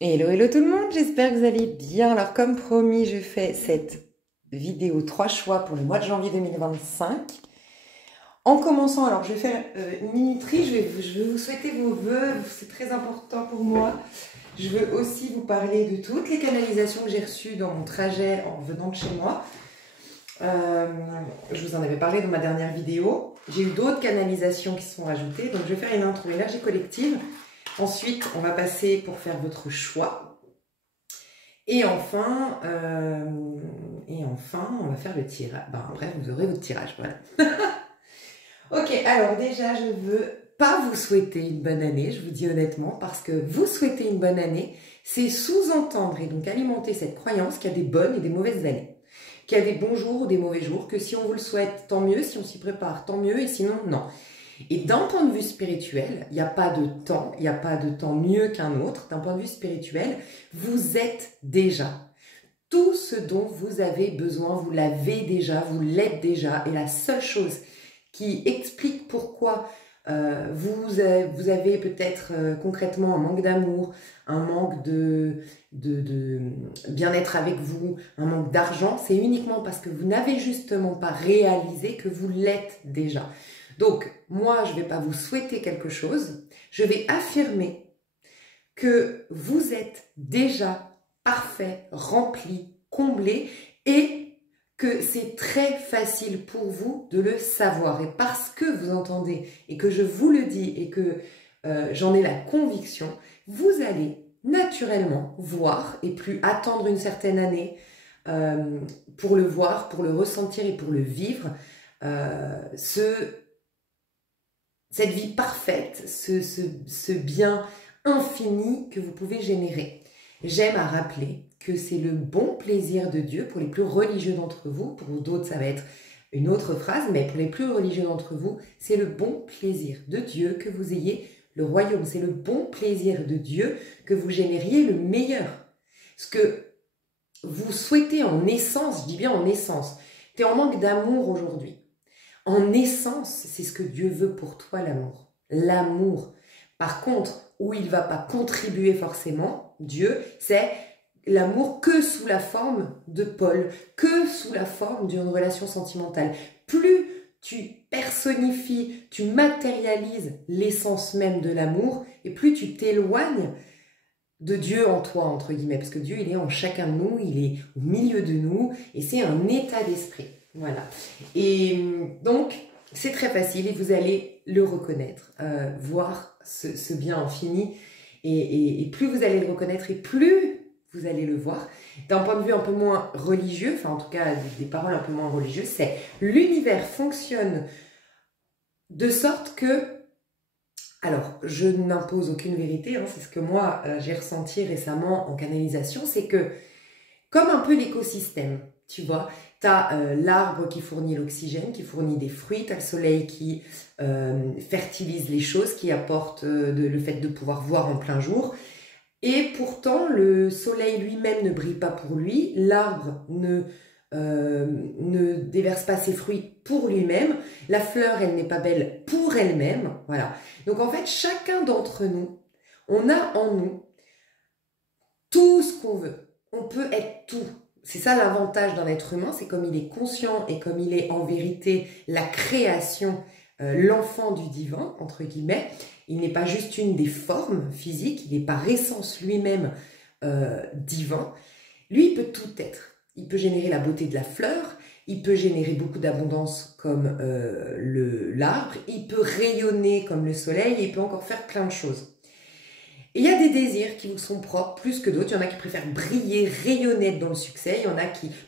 Hello, hello tout le monde, j'espère que vous allez bien. Alors comme promis, je fais cette vidéo 3 choix pour le mois de janvier 2025. En commençant, alors je vais faire une minuterie, je vais vous souhaiter vos vœux, c'est très important pour moi. Je veux aussi vous parler de toutes les canalisations que j'ai reçues dans mon trajet en venant de chez moi. Je vous en avais parlé dans ma dernière vidéo. J'ai eu d'autres canalisations qui se sont rajoutées, donc je vais faire une intro énergie collective. Ensuite, on va passer pour faire votre choix. Et enfin, on va faire le tirage. Ben, bref, vous aurez votre tirage, voilà. Ok, alors déjà, je veux pas vous souhaiter une bonne année, je vous dis honnêtement, parce que vous souhaiter une bonne année, c'est sous-entendre et donc alimenter cette croyance qu'il y a des bonnes et des mauvaises années. Qu'il y a des bons jours ou des mauvais jours, que si on vous le souhaite, tant mieux, si on s'y prépare, tant mieux, et sinon, non. Et d'un point de vue spirituel, il n'y a pas de temps, il n'y a pas de temps mieux qu'un autre. D'un point de vue spirituel, vous êtes déjà. Tout ce dont vous avez besoin, vous l'avez déjà, vous l'êtes déjà. Et la seule chose qui explique pourquoi vous avez peut-être concrètement un manque d'amour, un manque de bien-être avec vous, un manque d'argent, c'est uniquement parce que vous n'avez justement pas réalisé que vous l'êtes déjà. Donc, moi, je ne vais pas vous souhaiter quelque chose, je vais affirmer que vous êtes déjà parfait, rempli, comblé et que c'est très facile pour vous de le savoir. Et parce que vous entendez et que je vous le dis et que j'en ai la conviction, vous allez naturellement voir et plus attendre une certaine année pour le voir, pour le ressentir et pour le vivre, cette vie parfaite, ce bien infini que vous pouvez générer. J'aime à rappeler que c'est le bon plaisir de Dieu pour les plus religieux d'entre vous. Pour d'autres, ça va être une autre phrase, mais pour les plus religieux d'entre vous, c'est le bon plaisir de Dieu que vous ayez le royaume. C'est le bon plaisir de Dieu que vous génériez le meilleur. Ce que vous souhaitez en essence, je dis bien en essence, tu es en manque d'amour aujourd'hui. En essence, c'est ce que Dieu veut pour toi, l'amour. L'amour. Par contre, où il ne va pas contribuer forcément, Dieu, c'est l'amour que sous la forme de Paul, que sous la forme d'une relation sentimentale. Plus tu personnifies, tu matérialises l'essence même de l'amour, et plus tu t'éloignes de Dieu en toi, entre guillemets, parce que Dieu, il est en chacun de nous, il est au milieu de nous, et c'est un état d'esprit. Voilà. Et donc, c'est très facile et vous allez le reconnaître, voir ce bien infini. Et plus vous allez le reconnaître et plus vous allez le voir. D'un point de vue un peu moins religieux, enfin en tout cas des paroles un peu moins religieuses, c'est l'univers fonctionne de sorte que, alors je n'impose aucune vérité, hein, c'est ce que moi j'ai ressenti récemment en canalisation, c'est que comme un peu l'écosystème, tu vois, tu as l'arbre qui fournit l'oxygène, qui fournit des fruits, tu as le soleil qui fertilise les choses, qui apporte le fait de pouvoir voir en plein jour. Et pourtant, le soleil lui-même ne brille pas pour lui, l'arbre ne déverse pas ses fruits pour lui-même, la fleur, elle n'est pas belle pour elle-même. Voilà. Donc en fait, chacun d'entre nous, on a en nous tout ce qu'on veut. On peut être tout. C'est ça l'avantage d'un être humain, c'est comme il est conscient et comme il est en vérité la création, l'enfant du divin, entre guillemets. Il n'est pas juste une des formes physiques, il est par essence lui-même divin. Lui, il peut tout être. Il peut générer la beauté de la fleur, il peut générer beaucoup d'abondance comme l'arbre, il peut rayonner comme le soleil, et il peut encore faire plein de choses. Et il y a des désirs qui vous sont propres plus que d'autres. Il y en a qui préfèrent briller, rayonner dans le succès. Il y en a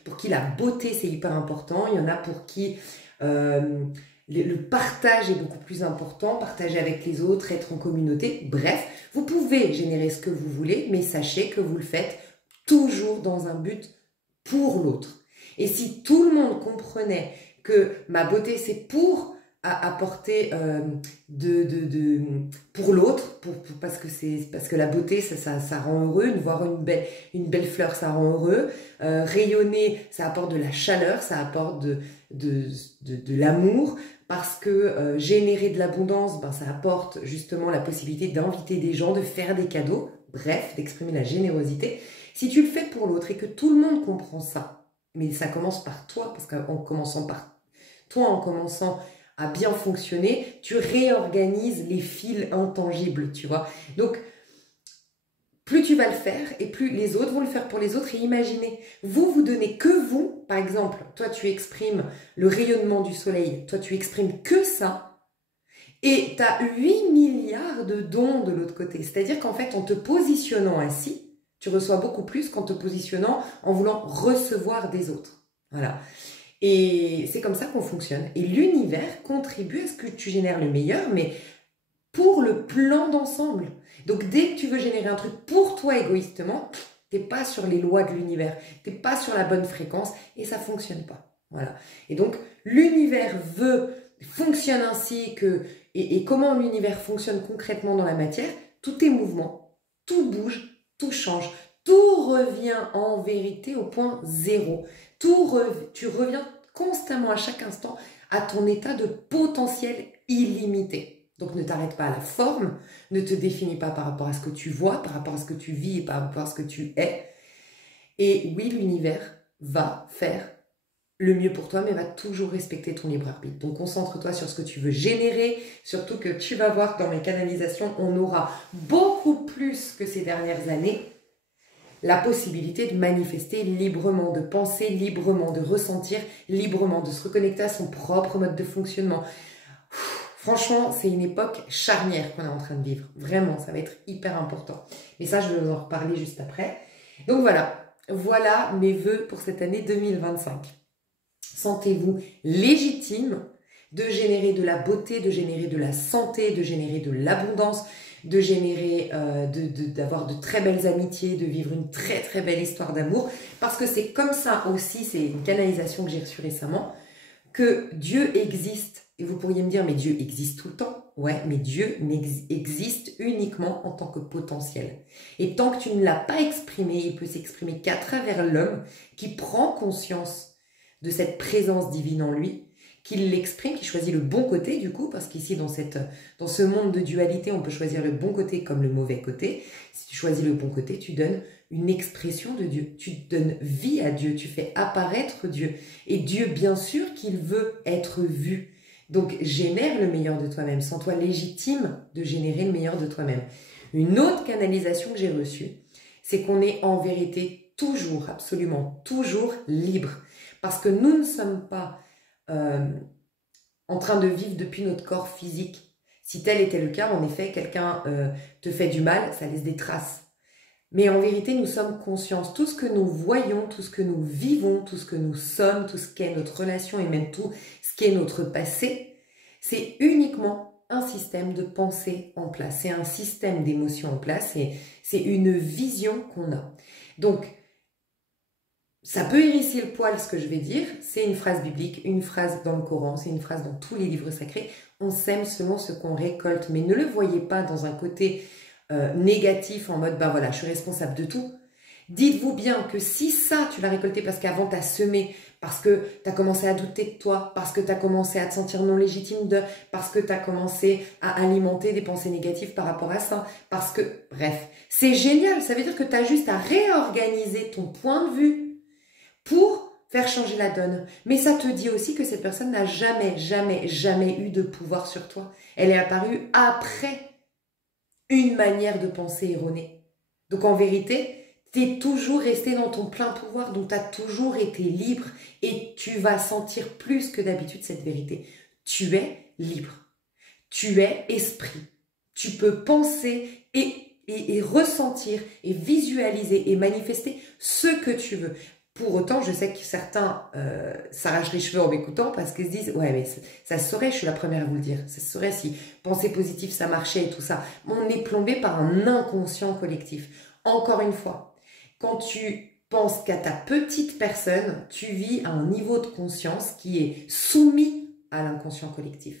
pour qui la beauté, c'est hyper important. Il y en a pour qui le partage est beaucoup plus important. Partager avec les autres, être en communauté. Bref, vous pouvez générer ce que vous voulez, mais sachez que vous le faites toujours dans un but pour l'autre. Et si tout le monde comprenait que ma beauté, c'est pour apporter pour l'autre, parce que la beauté ça rend heureux, voir une belle fleur ça rend heureux, rayonner ça apporte de la chaleur, ça apporte de l'amour, parce que générer de l'abondance, ben, ça apporte justement la possibilité d'inviter des gens, de faire des cadeaux, bref, d'exprimer la générosité. Si tu le fais pour l'autre et que tout le monde comprend ça, mais ça commence par toi, parce qu'en commençant par toi, en commençant à bien fonctionner, tu réorganises les fils intangibles, tu vois. Donc, plus tu vas le faire et plus les autres vont le faire pour les autres. Et imaginez, vous donnez que vous, par exemple, toi tu exprimes le rayonnement du soleil, toi tu exprimes que ça, et tu as 8 milliards de dons de l'autre côté. C'est-à-dire qu'en fait, en te positionnant ainsi, tu reçois beaucoup plus qu'en te positionnant en voulant recevoir des autres. Voilà. Et c'est comme ça qu'on fonctionne. Et l'univers contribue à ce que tu génères le meilleur, mais pour le plan d'ensemble. Donc dès que tu veux générer un truc pour toi égoïstement, t'es pas sur les lois de l'univers, t'es pas sur la bonne fréquence et ça fonctionne pas. Voilà. Et donc l'univers fonctionne ainsi que et comment l'univers fonctionne concrètement dans la matière, tout est mouvement, tout bouge, tout change, tout revient en vérité au point zéro. Tu reviens constamment à chaque instant à ton état de potentiel illimité. Donc ne t'arrête pas à la forme, ne te définis pas par rapport à ce que tu vois, par rapport à ce que tu vis et par rapport à ce que tu es. Et oui, l'univers va faire le mieux pour toi, mais va toujours respecter ton libre arbitre. Donc concentre-toi sur ce que tu veux générer, surtout que tu vas voir que dans mes canalisations, on aura beaucoup plus que ces dernières années la possibilité de manifester librement, de penser librement, de ressentir librement, de se reconnecter à son propre mode de fonctionnement. Franchement, c'est une époque charnière qu'on est en train de vivre. Vraiment, ça va être hyper important. Mais ça, je vais vous en reparler juste après. Donc voilà mes vœux pour cette année 2025. Sentez-vous légitime de générer de la beauté, de générer de la santé, de générer de l'abondance, de générer, d'avoir de très belles amitiés, de vivre une très très belle histoire d'amour. Parce que c'est comme ça aussi, c'est une canalisation que j'ai reçue récemment, que Dieu existe. Et vous pourriez me dire, mais Dieu existe tout le temps. Ouais, mais Dieu existe uniquement en tant que potentiel. Et tant que tu ne l'as pas exprimé, il peut s'exprimer qu'à travers l'homme qui prend conscience de cette présence divine en lui, qui l'exprime, qui choisit le bon côté du coup, parce qu'ici dans ce monde de dualité, on peut choisir le bon côté comme le mauvais côté. Si tu choisis le bon côté, tu donnes une expression de Dieu, tu donnes vie à Dieu, tu fais apparaître Dieu. Et Dieu, bien sûr qu'il veut être vu. Donc, génère le meilleur de toi-même. Sens-toi légitime de générer le meilleur de toi-même. Une autre canalisation que j'ai reçue, c'est qu'on est en vérité toujours, absolument toujours libre. Parce que nous ne sommes pas en train de vivre depuis notre corps physique. Si tel était le cas, en effet, quelqu'un te fait du mal, ça laisse des traces. Mais en vérité, nous sommes conscients. Tout ce que nous voyons, tout ce que nous vivons, tout ce que nous sommes, tout ce qu'est notre relation et même tout ce qu'est notre passé, c'est uniquement un système de pensée en place. C'est un système d'émotions en place et c'est une vision qu'on a. Donc, ça peut hérisser le poil ce que je vais dire. C'est une phrase biblique, une phrase dans le Coran, c'est une phrase dans tous les livres sacrés. On sème selon ce qu'on récolte. Mais ne le voyez pas dans un côté négatif en mode, bah voilà, je suis responsable de tout. Dites-vous bien que si ça, tu l'as récolté parce qu'avant tu as semé, parce que tu as commencé à douter de toi, parce que tu as commencé à te sentir non légitime parce que tu as commencé à alimenter des pensées négatives par rapport à ça, parce que, bref, c'est génial, ça veut dire que tu as juste à réorganiser ton point de vue pour faire changer la donne. Mais ça te dit aussi que cette personne n'a jamais, jamais, jamais eu de pouvoir sur toi. Elle est apparue après une manière de penser erronée. Donc en vérité, tu es toujours resté dans ton plein pouvoir, donc tu as toujours été libre et tu vas sentir plus que d'habitude cette vérité. Tu es libre, tu es esprit, tu peux penser et ressentir et visualiser et manifester ce que tu veux. Pour autant, je sais que certains s'arrachent les cheveux en m'écoutant parce qu'ils se disent « Ouais, mais ça se saurait, je suis la première à vous le dire. Ça se saurait si penser positif, ça marchait et tout ça. » On est plombé par un inconscient collectif. Encore une fois, quand tu penses qu'à ta petite personne, tu vis à un niveau de conscience qui est soumis à l'inconscient collectif.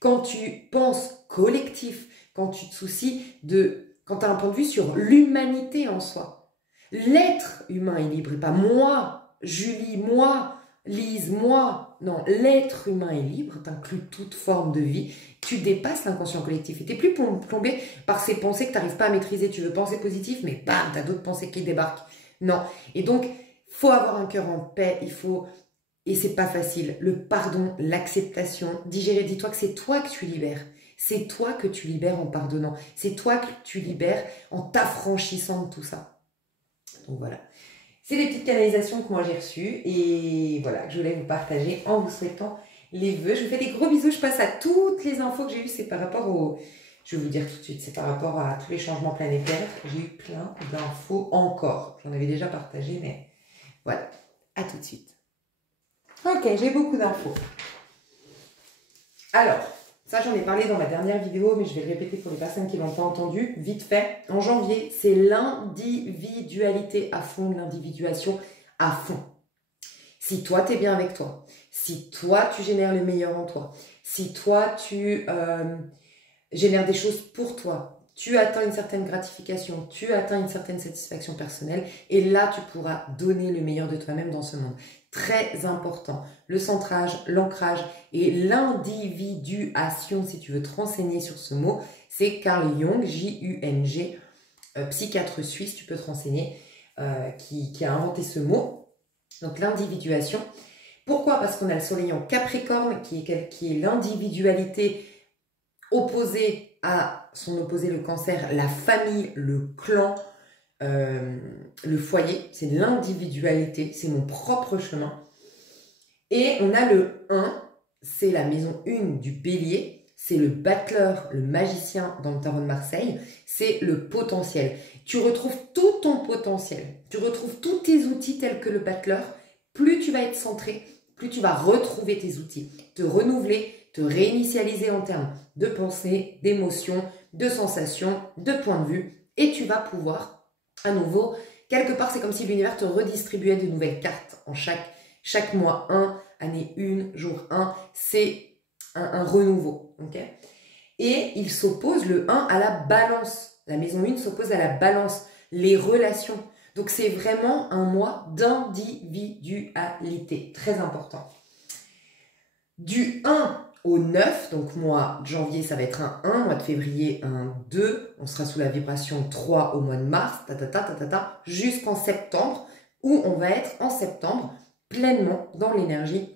Quand tu penses collectif, quand tu te soucies quand tu as un point de vue sur l'humanité en soi, l'être humain est libre et pas moi, Julie, moi, Lise, moi, non, l'être humain est libre, t'inclus toute forme de vie, tu dépasses l'inconscient collectif et t'es plus plombé par ces pensées que tu n'arrives pas à maîtriser. Tu veux penser positif, mais bam, t'as d'autres pensées qui débarquent. Non. Et donc, faut avoir un cœur en paix, et c'est pas facile, le pardon, l'acceptation, digérer, dis-toi que c'est toi que tu libères. C'est toi que tu libères en pardonnant. C'est toi que tu libères en t'affranchissant de tout ça. Donc voilà. C'est les petites canalisations que moi j'ai reçues et voilà, que je voulais vous partager en vous souhaitant les vœux. Je vous fais des gros bisous. Je passe à toutes les infos que j'ai eues. C'est par rapport au... Je vais vous dire tout de suite, c'est par rapport à tous les changements planétaires. J'ai eu plein d'infos encore. J'en avais déjà partagé, mais voilà. À tout de suite. Ok, j'ai beaucoup d'infos. Alors, ça j'en ai parlé dans ma dernière vidéo, mais je vais le répéter pour les personnes qui ne l'ont pas entendu. Vite fait, en janvier, c'est l'individualité à fond, l'individuation à fond. Si toi, tu es bien avec toi, si toi, tu génères le meilleur en toi, si toi, tu génères des choses pour toi, tu atteins une certaine gratification, tu atteins une certaine satisfaction personnelle, et là, tu pourras donner le meilleur de toi-même dans ce monde. Très important. Le centrage, l'ancrage et l'individuation, si tu veux te renseigner sur ce mot, c'est Carl Jung, J-U-N-G, psychiatre suisse, tu peux te renseigner, qui a inventé ce mot. Donc l'individuation. Pourquoi? Parce qu'on a le soleil en Capricorne, qui est l'individualité opposée à son opposé, le Cancer, la famille, le clan, le foyer, c'est l'individualité, c'est mon propre chemin. Et on a le 1, c'est la maison 1 du Bélier, c'est le battleur, le magicien dans le tarot de Marseille, c'est le potentiel. Tu retrouves tout ton potentiel, tu retrouves tous tes outils tels que le battleur. Plus tu vas être centré, plus tu vas retrouver tes outils, te renouveler, te réinitialiser en termes de pensée, d'émotion, de sensations, de point de vue, et tu vas pouvoir à nouveau, quelque part, c'est comme si l'univers te redistribuait de nouvelles cartes en chaque mois 1, année 1, jour 1. C'est un renouveau. Okay, et il s'oppose, le 1, à la balance. La maison 1 s'oppose à la balance, les relations. Donc, c'est vraiment un mois d'individualité. Très important. Du 1 au 9, donc mois de janvier, ça va être un 1, mois de février, un 2, on sera sous la vibration 3 au mois de mars, jusqu'en septembre, où on va être en septembre pleinement dans l'énergie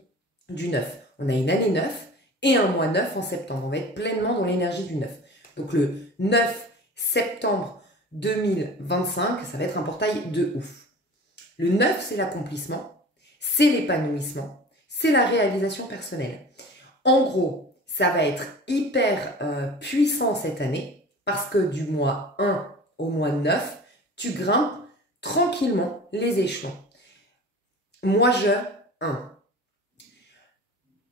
du 9. On a une année 9 et un mois 9 en septembre, on va être pleinement dans l'énergie du 9. Donc le 9 septembre 2025, ça va être un portail de ouf. Le 9, c'est l'accomplissement, c'est l'épanouissement, c'est la réalisation personnelle. En gros, ça va être hyper puissant cette année parce que du mois 1 au mois 9, tu grimpes tranquillement les échelons. Moi, 1.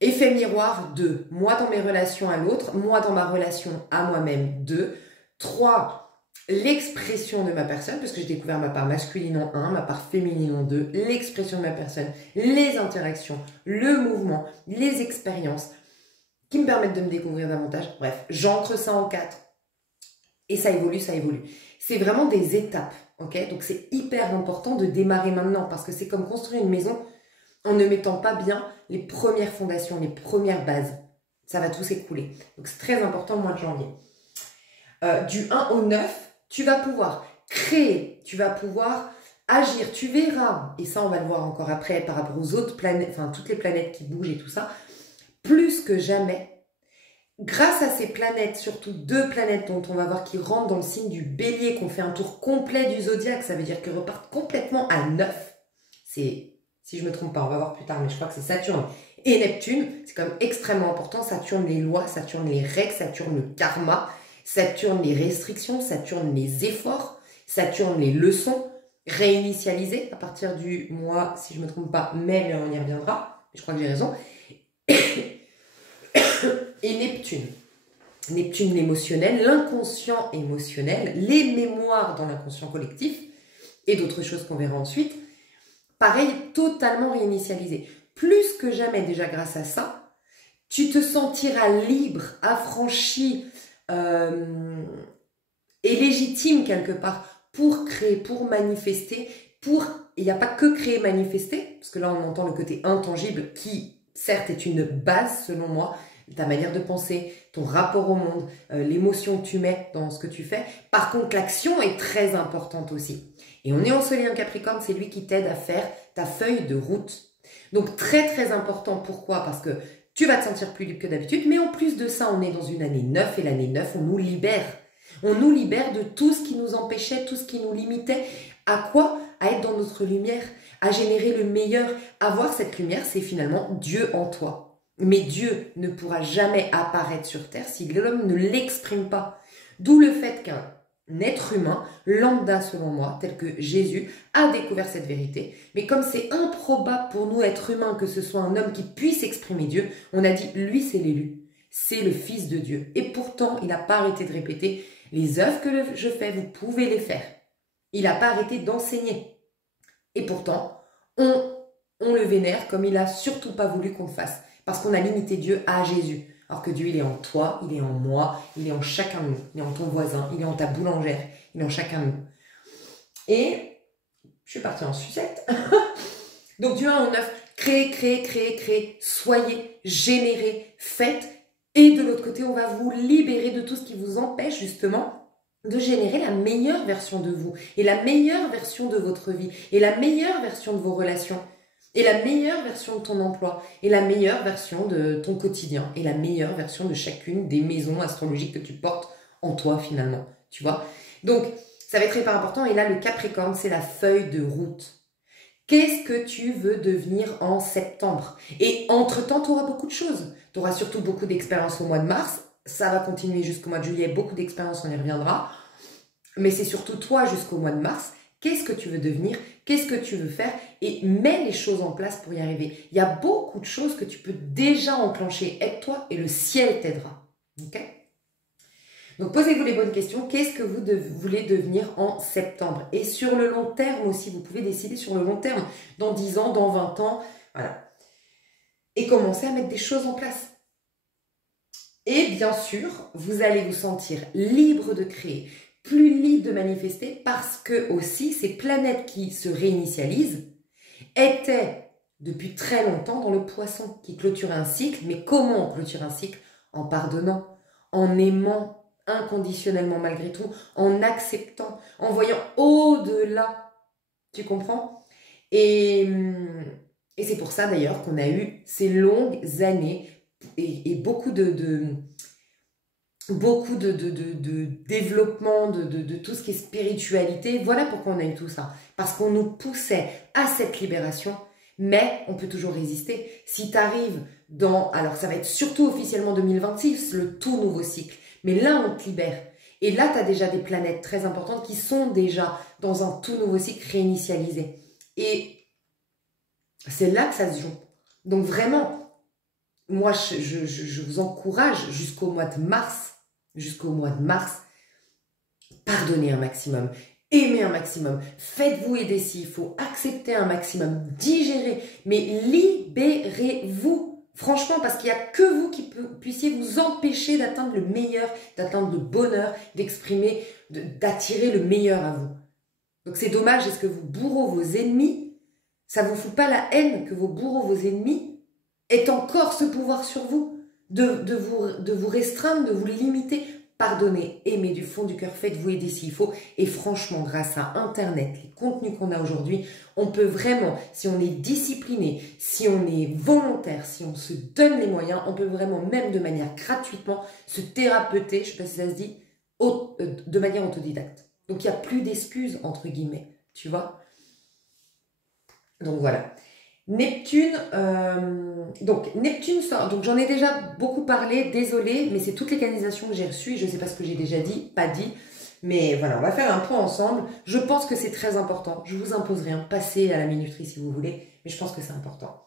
Effet miroir, 2. Moi dans mes relations à l'autre, moi dans ma relation à moi-même, 2. 3. L'expression de ma personne, parce que j'ai découvert ma part masculine en 1, ma part féminine en 2, l'expression de ma personne, les interactions, le mouvement, les expériences, qui me permettent de me découvrir davantage. Bref, j'ancre ça en 4. Et ça évolue, ça évolue. C'est vraiment des étapes, ok? Donc c'est hyper important de démarrer maintenant parce que c'est comme construire une maison en ne mettant pas bien les premières fondations, les premières bases. Ça va tout s'écrouler. Donc c'est très important au mois de janvier. Du 1 au 9, tu vas pouvoir créer, tu vas pouvoir agir, tu verras, et ça on va le voir encore après par rapport aux autres planètes, enfin toutes les planètes qui bougent et tout ça, plus que jamais, grâce à ces planètes, surtout 2 planètes dont on va voir qui rentrent dans le signe du Bélier, qu'on fait un tour complet du zodiaque, ça veut dire qu'ils repartent complètement à 9. C'est, si je ne me trompe pas, on va voir plus tard, mais je crois que c'est Saturne et Neptune. C'est quand même extrêmement important. Saturne les lois, Saturne les règles, Saturne le karma, Saturne les restrictions, Saturne les efforts, Saturne les leçons, réinitialisées à partir du mois, si je ne me trompe pas, mai, mais on y reviendra, je crois que j'ai raison. Et Neptune. Neptune l'émotionnel, l'inconscient émotionnel, les mémoires dans l'inconscient collectif et d'autres choses qu'on verra ensuite. Pareil, totalement réinitialisé. Plus que jamais, déjà grâce à ça, tu te sentiras libre, affranchi et légitime quelque part pour créer, pour manifester, il n'y a pas que créer, manifester, parce que là on entend le côté intangible qui certes, est une base selon moi, ta manière de penser, ton rapport au monde, l'émotion que tu mets dans ce que tu fais. Par contre, l'action est très importante aussi. Et on est en Soleil en Capricorne, c'est lui qui t'aide à faire ta feuille de route. Donc très très important, pourquoi? Parce que tu vas te sentir plus libre que d'habitude, mais en plus de ça, on est dans une année 9 et l'année 9, on nous libère. On nous libère de tout ce qui nous empêchait, tout ce qui nous limitait. À quoi? À être dans notre lumière, à générer le meilleur. Avoir cette lumière, c'est finalement Dieu en toi. Mais Dieu ne pourra jamais apparaître sur Terre si l'homme ne l'exprime pas. D'où le fait qu'un être humain, lambda selon moi, tel que Jésus, a découvert cette vérité. Mais comme c'est improbable pour nous, êtres humains, que ce soit un homme qui puisse exprimer Dieu, on a dit, lui c'est l'élu, c'est le Fils de Dieu. Et pourtant, il n'a pas arrêté de répéter, les œuvres que je fais, vous pouvez les faire. Il n'a pas arrêté d'enseigner. Et pourtant, on le vénère comme il n'a surtout pas voulu qu'on le fasse. Parce qu'on a limité Dieu à Jésus. Alors que Dieu, il est en toi, il est en moi, il est en chacun de nous. Il est en ton voisin, il est en ta boulangère, il est en chacun de nous. Et je suis partie en sucette. Donc Dieu a en œuvre, créez, soyez, générez, faites. Et de l'autre côté, on va vous libérer de tout ce qui vous empêche justement de générer la meilleure version de vous. Et la meilleure version de votre vie. Et la meilleure version de vos relations. Et la meilleure version de ton emploi, et la meilleure version de ton quotidien, et la meilleure version de chacune des maisons astrologiques que tu portes en toi finalement, tu vois. Donc, ça va être hyper important, et là, le Capricorne, c'est la feuille de route. Qu'est-ce que tu veux devenir en septembre? Et entre-temps, tu auras beaucoup de choses. Tu auras surtout beaucoup d'expériences au mois de mars, ça va continuer jusqu'au mois de juillet, beaucoup d'expériences, on y reviendra. Mais c'est surtout toi jusqu'au mois de mars. Qu'est-ce que tu veux devenir? Qu'est-ce que tu veux faire? Et mets les choses en place pour y arriver. Il y a beaucoup de choses que tu peux déjà enclencher. Aide-toi et le ciel t'aidera. Ok? Donc, posez-vous les bonnes questions. Qu'est-ce que vous voulez devenir en septembre? Et sur le long terme aussi, vous pouvez décider sur le long terme. Dans 10 ans, dans 20 ans. Voilà. Et commencer à mettre des choses en place. Et bien sûr, vous allez vous sentir libre de créer, plus libre de manifester, parce que aussi ces planètes qui se réinitialisent étaient depuis très longtemps dans le Poisson qui clôturait un cycle. Mais comment on clôture un cycle? En pardonnant, en aimant inconditionnellement malgré tout, en acceptant, en voyant au-delà. Tu comprends? Et c'est pour ça d'ailleurs qu'on a eu ces longues années et beaucoup de développement de tout ce qui est spiritualité. Voilà pourquoi on a eu tout ça. Parce qu'on nous poussait à cette libération, mais on peut toujours résister. Si tu arrives dans... Alors ça va être surtout officiellement 2026, le tout nouveau cycle. Mais là, on te libère. Et là, tu as déjà des planètes très importantes qui sont déjà dans un tout nouveau cycle réinitialisé. Et c'est là que ça se joue. Donc vraiment, moi, je vous encourage jusqu'au mois de mars, pardonnez un maximum, aimez un maximum, faites-vous aider s'il faut, acceptez un maximum, digérez, mais libérez-vous. Franchement, parce qu'il n'y a que vous qui puissiez vous empêcher d'atteindre le meilleur, d'atteindre le bonheur, d'exprimer, d'attirer le meilleur à vous. Donc c'est dommage, est-ce que vos bourreaux, vos ennemis, ça ne vous fout pas la haine que vos bourreaux, vos ennemis aient encore ce pouvoir sur vous, de vous restreindre, de vous limiter? Pardonnez, aimez du fond du cœur, faites-vous aider s'il faut. Et franchement, grâce à Internet, les contenus qu'on a aujourd'hui, on peut vraiment, si on est discipliné, si on est volontaire, si on se donne les moyens, on peut vraiment, même de manière gratuitement, se thérapeuter, je ne sais pas si ça se dit, de manière autodidacte. Donc, il n'y a plus d'excuses, entre guillemets, tu vois. Donc, voilà. Neptune, Neptune sort, donc j'en ai déjà beaucoup parlé, désolée, mais c'est toutes les canalisations que j'ai reçues, je ne sais pas ce que j'ai déjà dit, pas dit, mais voilà, on va faire un point ensemble. Je pense que c'est très important, je vous impose rien, passez à la minuterie si vous voulez, mais je pense que c'est important.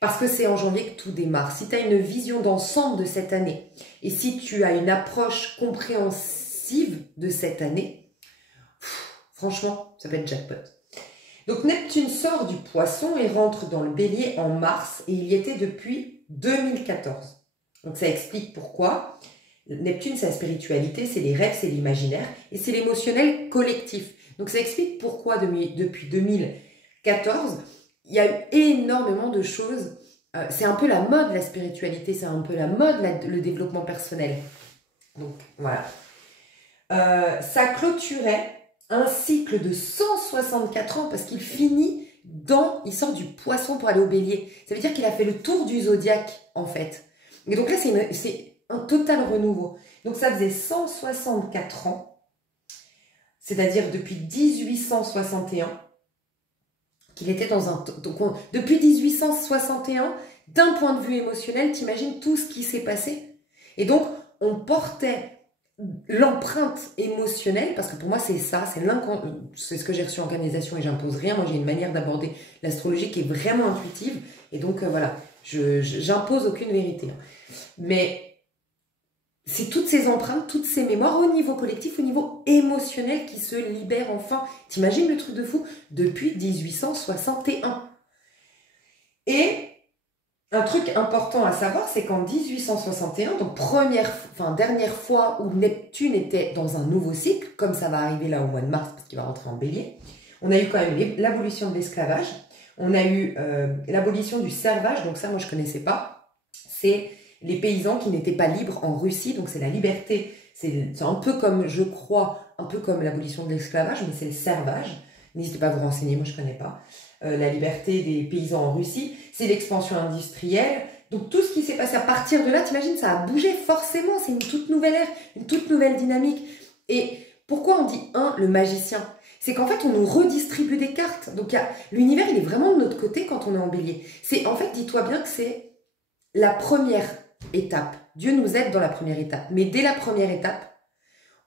Parce que c'est en janvier que tout démarre. Si tu as une vision d'ensemble de cette année, et si tu as une approche compréhensive de cette année, franchement, ça peut être jackpot. Donc Neptune sort du Poisson et rentre dans le Bélier en mars et il y était depuis 2014. Donc ça explique pourquoi. Neptune, c'est la spiritualité, c'est les rêves, c'est l'imaginaire et c'est l'émotionnel collectif. Donc ça explique pourquoi depuis 2014, il y a eu énormément de choses c'est un peu la mode, la spiritualité, c'est un peu la mode, le développement personnel. Donc, voilà. Ça clôturait un cycle de 164 ans parce qu'il finit il sort du poisson pour aller au bélier. Ça veut dire qu'il a fait le tour du zodiaque, en fait. Et donc là, c'est un total renouveau. Donc ça faisait 164 ans, c'est-à-dire depuis 1861, qu'il était dans un... Donc depuis 1861, d'un point de vue émotionnel, t'imagines tout ce qui s'est passé. Et donc, on portait l'empreinte émotionnelle, parce que pour moi c'est ça, c'est ce que j'ai reçu en canalisation et j'impose rien. Moi j'ai une manière d'aborder l'astrologie qui est vraiment intuitive, et donc voilà, j'impose aucune vérité. Mais c'est toutes ces empreintes, toutes ces mémoires au niveau collectif, au niveau émotionnel qui se libèrent enfin. T'imagines le truc de fou? Depuis 1861. Et un truc important à savoir, c'est qu'en 1861, donc dernière fois où Neptune était dans un nouveau cycle, comme ça va arriver là au mois de mars, parce qu'il va rentrer en bélier, on a eu quand même l'abolition de l'esclavage, on a eu l'abolition du servage, donc ça moi je ne connaissais pas, c'est les paysans qui n'étaient pas libres en Russie, donc c'est la liberté, c'est un peu comme, je crois, un peu comme l'abolition de l'esclavage, mais c'est le servage. N'hésitez pas à vous renseigner, moi je ne connais pas. La liberté des paysans en Russie, c'est l'expansion industrielle. Donc tout ce qui s'est passé à partir de là, t'imagines, ça a bougé forcément, c'est une toute nouvelle ère, une toute nouvelle dynamique. Et pourquoi on dit le magicien? C'est qu'en fait, on nous redistribue des cartes. Donc l'univers, il est vraiment de notre côté quand on est en bélier. En fait, dis-toi bien que c'est la première étape. Dieu nous aide dans la première étape. Mais dès la première étape,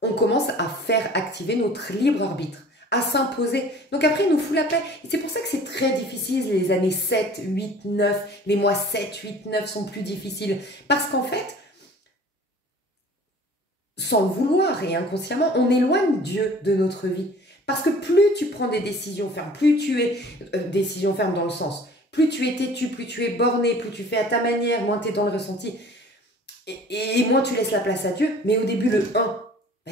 on commence à faire activer notre libre arbitre, à s'imposer. Donc après, il nous fout la paix. Et c'est pour ça que c'est très difficile, les années 7, 8, 9, les mois 7, 8, 9 sont plus difficiles. Parce qu'en fait, sans le vouloir et inconsciemment, on éloigne Dieu de notre vie. Parce que plus tu prends des décisions fermes, plus tu es... décisions fermes dans le sens, plus tu es têtu, plus tu es borné, plus tu fais à ta manière, moins tu es dans le ressenti. Et moins tu laisses la place à Dieu. Mais au début, le 1...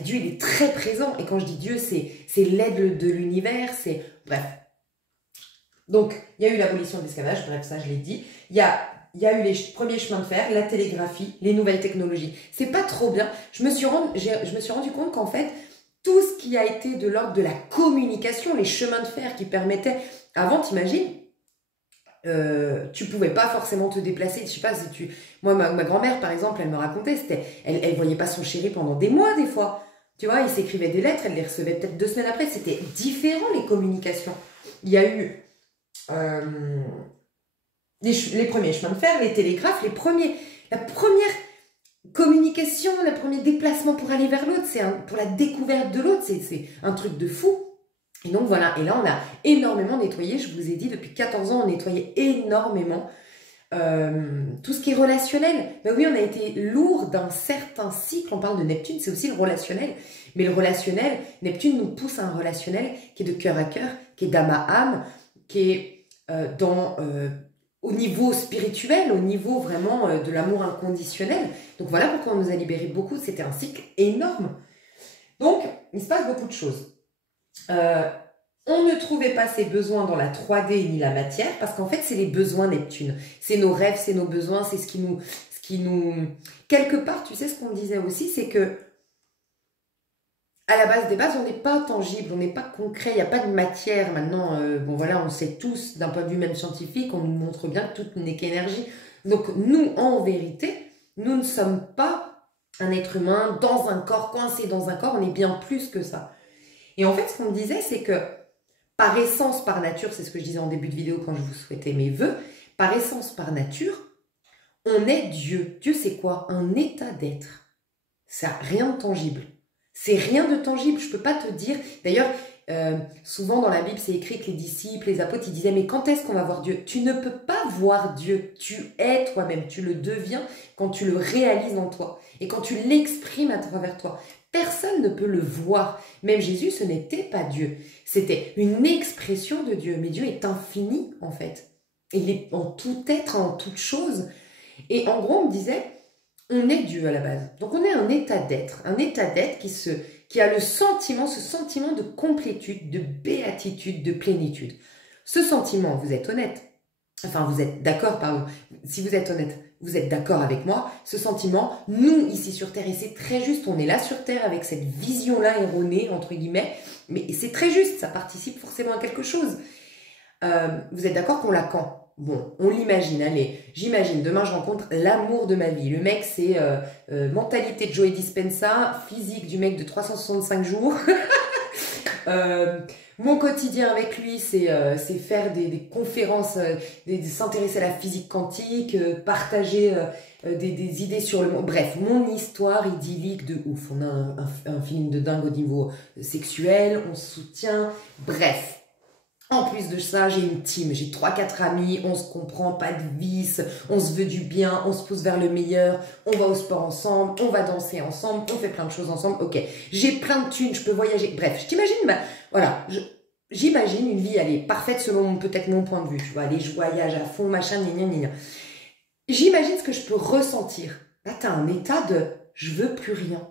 Dieu, il est très présent. Et quand je dis Dieu, c'est l'aide de l'univers. Bref. Donc, il y a eu l'abolition de l'esclavage. Bref, ça, je l'ai dit. Il y a eu les premiers chemins de fer, la télégraphie, les nouvelles technologies. C'est pas trop bien. Je me suis rendu compte qu'en fait, tout ce qui a été de l'ordre de la communication, les chemins de fer qui permettaient... Avant, t'imagines, tu pouvais pas forcément te déplacer. Je sais pas si moi ma grand-mère par exemple, elle me racontait, elle voyait pas son chéri pendant des mois des fois, tu vois, il s'écrivait des lettres, elle les recevait peut-être 2 semaines après. C'était différent les communications. Il y a eu les premiers chemins de fer, les télégraphes, la première communication, le premier déplacement pour aller vers l'autre, pour la découverte de l'autre, c'est un truc de fou. Et donc voilà, et là on a énormément nettoyé, je vous ai dit, depuis 14 ans on nettoyait énormément tout ce qui est relationnel. Ben oui, on a été lourd d'un certain cycle, on parle de Neptune, c'est aussi le relationnel. Mais le relationnel, Neptune nous pousse à un relationnel qui est de cœur à cœur, qui est d'âme à âme, qui est au niveau spirituel, au niveau vraiment de l'amour inconditionnel. Donc voilà pourquoi on nous a libéré beaucoup, c'était un cycle énorme. Donc, il se passe beaucoup de choses. On ne trouvait pas ses besoins dans la 3D ni la matière, parce qu'en fait, c'est les besoins Neptune. C'est nos rêves, c'est nos besoins, c'est ce qui nous... Quelque part, tu sais, ce qu'on disait aussi, c'est que à la base des bases, on n'est pas tangible, on n'est pas concret, il n'y a pas de matière. Maintenant, bon voilà, on sait tous, d'un point de vue même scientifique, on nous montre bien que tout n'est qu'énergie. Donc nous, en vérité, nous ne sommes pas un être humain dans un corps, coincé dans un corps, on est bien plus que ça. Et en fait, ce qu'on me disait, c'est que par essence, par nature, c'est ce que je disais en début de vidéo quand je vous souhaitais mes vœux, par essence, par nature, on est Dieu. Dieu, c'est quoi? Un état d'être. Ça n'a rien de tangible. C'est rien de tangible, je ne peux pas te dire. D'ailleurs, souvent dans la Bible, c'est écrit que les disciples, les apôtres, ils disaient, mais quand est-ce qu'on va voir Dieu? Tu ne peux pas voir Dieu, tu es toi-même, tu le deviens quand tu le réalises en toi et quand tu l'exprimes à travers toi. Personne ne peut le voir. Même Jésus, ce n'était pas Dieu. C'était une expression de Dieu. Mais Dieu est infini, en fait. Il est en tout être, en toute chose. Et en gros, on me disait, on est Dieu à la base. Donc on est un état d'être qui a ce sentiment de complétude, de béatitude, de plénitude. Ce sentiment, vous êtes honnête, enfin vous êtes d'accord, pardon, si vous êtes honnête, vous êtes d'accord avec moi, ce sentiment, nous ici sur Terre, et c'est très juste, on est là sur Terre avec cette vision-là erronée, entre guillemets, mais c'est très juste, ça participe forcément à quelque chose. Vous êtes d'accord qu'on l'a quand? Bon, on l'imagine, allez, j'imagine, demain je rencontre l'amour de ma vie. Le mec, c'est mentalité de Joey Dispenza, physique du mec de 365 jours. Mon quotidien avec lui, c'est faire des conférences, s'intéresser à la physique quantique, partager des idées sur le monde. Bref, mon histoire idyllique de ouf. On a un feeling de dingue au niveau sexuel, on se soutient, bref. En plus de ça, j'ai une team, j'ai 3-4 amis, on se comprend, pas de vices, on se veut du bien, on se pousse vers le meilleur, on va au sport ensemble, on va danser ensemble, on fait plein de choses ensemble, ok. J'ai plein de thunes, je peux voyager, bref, je t'imagine, bah, voilà, j'imagine une vie, elle est parfaite selon peut-être mon point de vue, tu vois, allez, je voyage à fond, machin, gna gna gna. J'imagine ce que je peux ressentir. Là, t'as un état de « je veux plus rien ».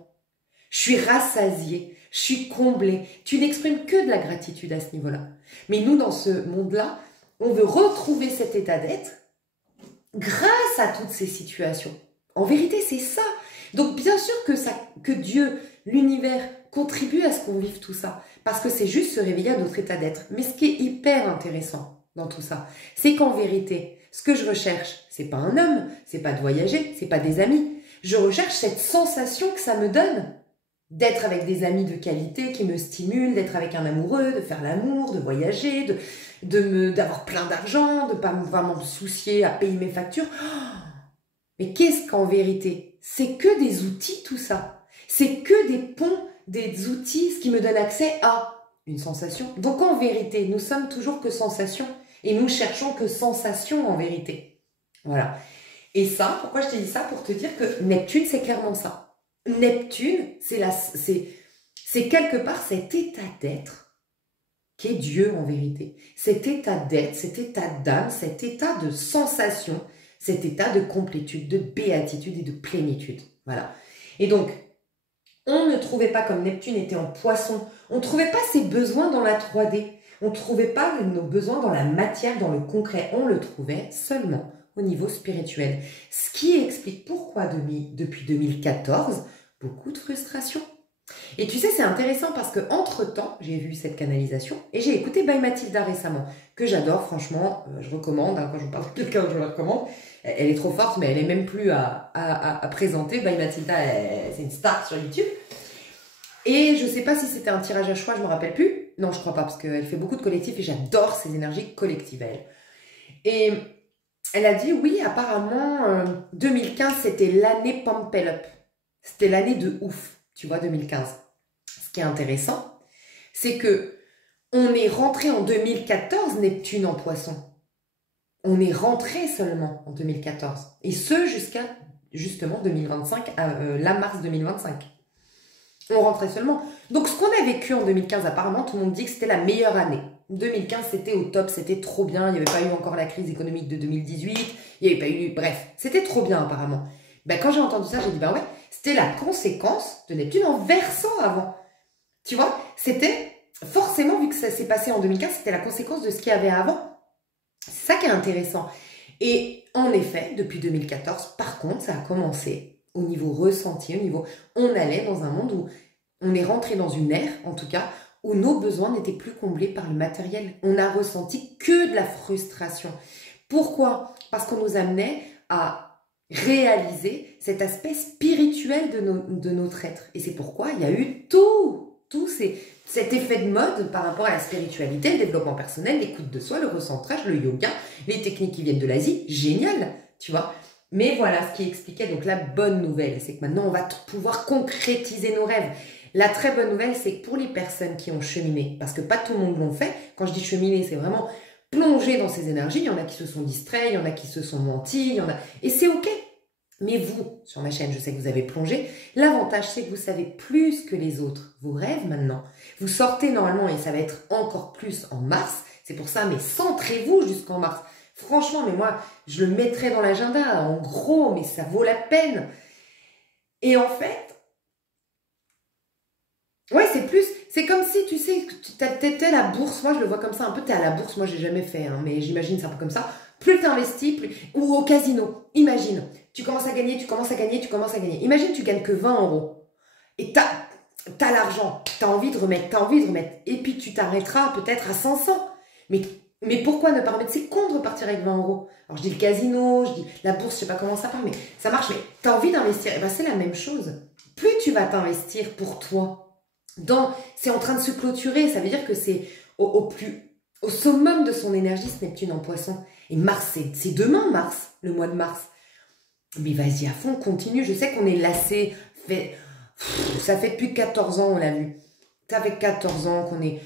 Je suis rassasiée, je suis comblée. Tu n'exprimes que de la gratitude à ce niveau-là. Mais nous, dans ce monde-là, on veut retrouver cet état d'être grâce à toutes ces situations. En vérité, c'est ça. Donc, bien sûr que Dieu, l'univers, contribue à ce qu'on vive tout ça. Parce que c'est juste se réveiller à notre état d'être. Mais ce qui est hyper intéressant dans tout ça, c'est qu'en vérité, ce que je recherche, c'est pas un homme, c'est pas de voyager, c'est pas des amis. Je recherche cette sensation que ça me donne. D'être avec des amis de qualité qui me stimulent, d'être avec un amoureux, de faire l'amour, de voyager, d'avoir plein d'argent, de ne pas vraiment me soucier à payer mes factures. Mais qu'est-ce qu'en vérité? C'est que des outils tout ça. C'est que des ponts, des outils, ce qui me donne accès à une sensation. Donc en vérité, nous sommes toujours que sensations et nous cherchons que sensations en vérité. Voilà. Et ça, pourquoi je t'ai dit ça? Pour te dire que Neptune, c'est clairement ça. Neptune, c'est quelque part cet état d'être qui est Dieu en vérité. Cet état d'être, cet état d'âme, cet état de sensation, cet état de complétude, de béatitude et de plénitude. Voilà. Et donc, on ne trouvait pas, comme Neptune était en poisson, on ne trouvait pas ses besoins dans la 3D. On ne trouvait pas nos besoins dans la matière, dans le concret. On le trouvait seulement au niveau spirituel. Ce qui explique pourquoi depuis 2014, beaucoup de frustration. Et tu sais, c'est intéressant parce que entre-temps, j'ai vu cette canalisation et j'ai écouté By Mathilda récemment, que j'adore, franchement, je recommande, hein, quand je vous parle de quelqu'un, je la recommande. Elle est trop forte, mais elle est même plus à présenter. By Mathilda, c'est une star sur YouTube. Et je sais pas si c'était un tirage à choix, je me rappelle plus. Non, je crois pas, parce qu'elle fait beaucoup de collectifs et j'adore ces énergies collectives, elle. Et elle a dit, oui, apparemment, 2015, c'était l'année Pampel Up. C'était l'année de ouf, tu vois, 2015. Ce qui est intéressant, c'est que on est rentré en 2014, Neptune en poisson. On est rentré seulement en 2014. Et ce, jusqu'à, justement, 2025, la mars 2025. On rentrait seulement. Donc, ce qu'on a vécu en 2015, apparemment, tout le monde dit que c'était la meilleure année. 2015, c'était au top, c'était trop bien. Il n'y avait pas eu encore la crise économique de 2018. Il n'y avait pas eu... Bref, c'était trop bien, apparemment. Ben, quand j'ai entendu ça, j'ai dit, ben ouais, c'était la conséquence de Neptune en versant avant. Tu vois, c'était forcément, vu que ça s'est passé en 2015, c'était la conséquence de ce qu'il y avait avant. C'est ça qui est intéressant. Et en effet, depuis 2014, par contre, ça a commencé au niveau ressenti, au niveau... On allait dans un monde où on est rentré dans une ère, en tout cas, où nos besoins n'étaient plus comblés par le matériel. On a ressenti que de la frustration. Pourquoi? Parce qu'on nous amenait à réaliser cet aspect spirituel de notre être. Et c'est pourquoi il y a eu cet effet de mode par rapport à la spiritualité, le développement personnel, l'écoute de soi, le recentrage, le yoga, les techniques qui viennent de l'Asie. Génial, tu vois. Mais voilà ce qui expliquait, donc la bonne nouvelle, c'est que maintenant on va pouvoir concrétiser nos rêves. La très bonne nouvelle, c'est que pour les personnes qui ont cheminé, parce que pas tout le monde l'ont fait, quand je dis cheminer, c'est vraiment plonger dans ces énergies, il y en a qui se sont distraits, il y en a qui se sont mentis, il y en a... Et c'est ok. Mais vous, sur ma chaîne, je sais que vous avez plongé, l'avantage c'est que vous savez plus que les autres vos rêves maintenant. Vous sortez normalement, et ça va être encore plus en mars, c'est pour ça, mais centrez-vous jusqu'en mars. Franchement, mais moi, je le mettrai dans l'agenda, en gros, mais ça vaut la peine. Et en fait, ouais, c'est comme si, tu sais, t'étais à la bourse, moi je le vois comme ça, un peu, t'es à la bourse, moi j'ai jamais fait, hein, mais j'imagine c'est un peu comme ça. Plus tu investis, plus... Ou au casino, imagine, tu commences à gagner, tu commences à gagner, tu commences à gagner. Imagine, tu gagnes que 20 euros. Et t'as l'argent, t'as envie de remettre, t'as envie de remettre. Et puis tu t'arrêteras peut-être à 500. Mais pourquoi ne pas remettre? C'est con de repartir avec 20 euros. Alors je dis le casino, je dis la bourse, je sais pas comment ça part, mais ça marche. Mais t'as envie d'investir, et ben c'est la même chose. Plus tu vas t'investir pour toi, c'est en train de se clôturer, ça veut dire que c'est au summum de son énergie, ce Neptune en Poisson. Et Mars, c'est demain, Mars, le mois de mars. Mais vas-y à fond, continue. Je sais qu'on est lassé. Ça fait depuis 14 ans, on l'a vu. Ça fait 14 ans qu'on est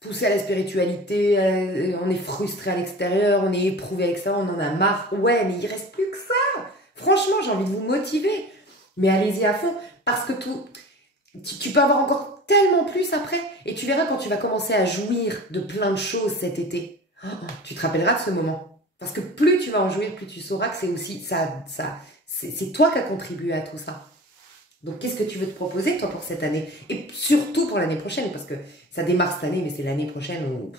poussé à la spiritualité, on est frustré à l'extérieur, on est éprouvé avec ça, on en a marre. Ouais, mais il reste plus que ça. Franchement, j'ai envie de vous motiver. Mais allez-y à fond, parce que tu peux avoir encore tellement plus après. Et tu verras quand tu vas commencer à jouir de plein de choses cet été. Tu te rappelleras de ce moment. Parce que plus tu vas en jouir, plus tu sauras que c'est aussi c'est toi qui as contribué à tout ça. Donc, qu'est-ce que tu veux te proposer, toi, pour cette année? Et surtout pour l'année prochaine, parce que ça démarre cette année, mais c'est l'année prochaine où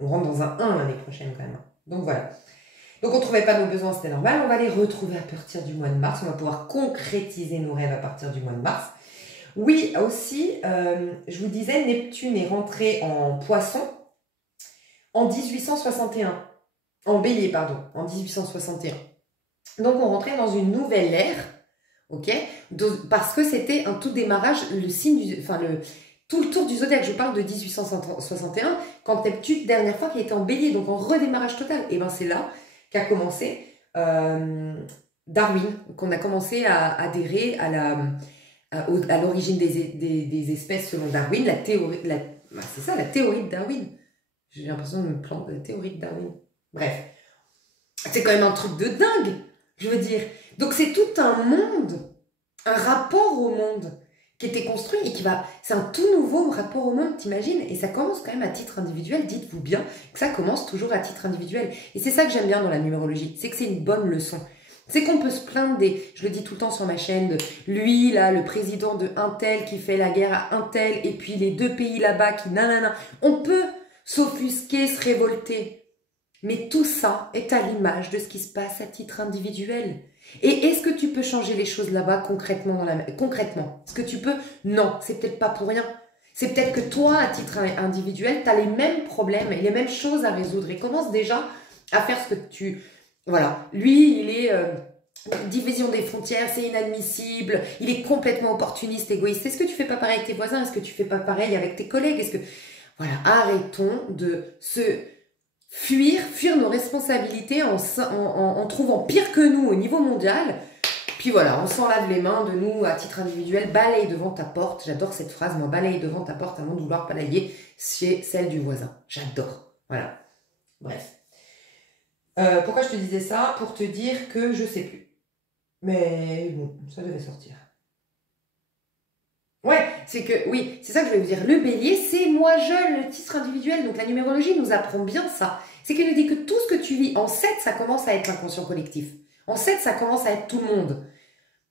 on rentre dans un 1 l'année prochaine, quand même. Donc, voilà. Donc, on ne trouvait pas nos besoins, c'était normal. On va les retrouver à partir du mois de mars. On va pouvoir concrétiser nos rêves à partir du mois de mars. Oui, aussi, je vous disais, Neptune est rentré en Poisson en 1861. En Bélier, pardon, en 1861. Donc, on rentrait dans une nouvelle ère, ok? Parce que c'était un tout démarrage, tout le tour du zodiaque. Je parle de 1861, quand Neptune, dernière fois, qui était en Bélier, donc en redémarrage total. Et bien, c'est là qu'a commencé Darwin, qu'on a commencé à adhérer à l'origine des espèces selon Darwin, c'est ça, la théorie de Darwin. J'ai l'impression de me planter, la théorie de Darwin. Bref, c'est quand même un truc de dingue, je veux dire. Donc c'est tout un monde, un rapport au monde qui était construit et c'est un tout nouveau rapport au monde, t'imagines? Et ça commence quand même à titre individuel, dites-vous bien que ça commence toujours à titre individuel. Et c'est ça que j'aime bien dans la numérologie, c'est que c'est une bonne leçon. C'est qu'on peut se plaindre je le dis tout le temps sur ma chaîne, de lui, là, le président de un tel qui fait la guerre à un tel, et puis les deux pays là-bas qui nanana. On peut s'offusquer, se révolter. Mais tout ça est à l'image de ce qui se passe à titre individuel. Et est-ce que tu peux changer les choses là-bas concrètement concrètement? Est-ce que tu peux? Non, c'est peut-être pas pour rien. C'est peut-être que toi, à titre individuel, tu as les mêmes problèmes et les mêmes choses à résoudre. Et commence déjà à faire ce que tu... Voilà, lui, il est division des frontières, c'est inadmissible, il est complètement opportuniste, égoïste. Est-ce que tu fais pas pareil avec tes voisins? Est-ce que tu fais pas pareil avec tes collègues? Voilà, arrêtons de fuir nos responsabilités en trouvant pire que nous au niveau mondial. Puis voilà, on s'en lave les mains de nous à titre individuel, balaye devant ta porte. J'adore cette phrase, moi, balaye devant ta porte avant de vouloir balayer chez celle du voisin. J'adore. Voilà. Bref. Pourquoi je te disais ça? Pour te dire que je sais plus. Mais bon, ça devait sortir. Ouais, c'est que, oui, c'est ça que je vais vous dire. Le bélier, c'est moi jeune, le titre individuel. Donc la numérologie nous apprend bien ça. C'est qu'elle nous dit que tout ce que tu vis en 7, ça commence à être l'inconscient collectif. En 7, ça commence à être tout le monde.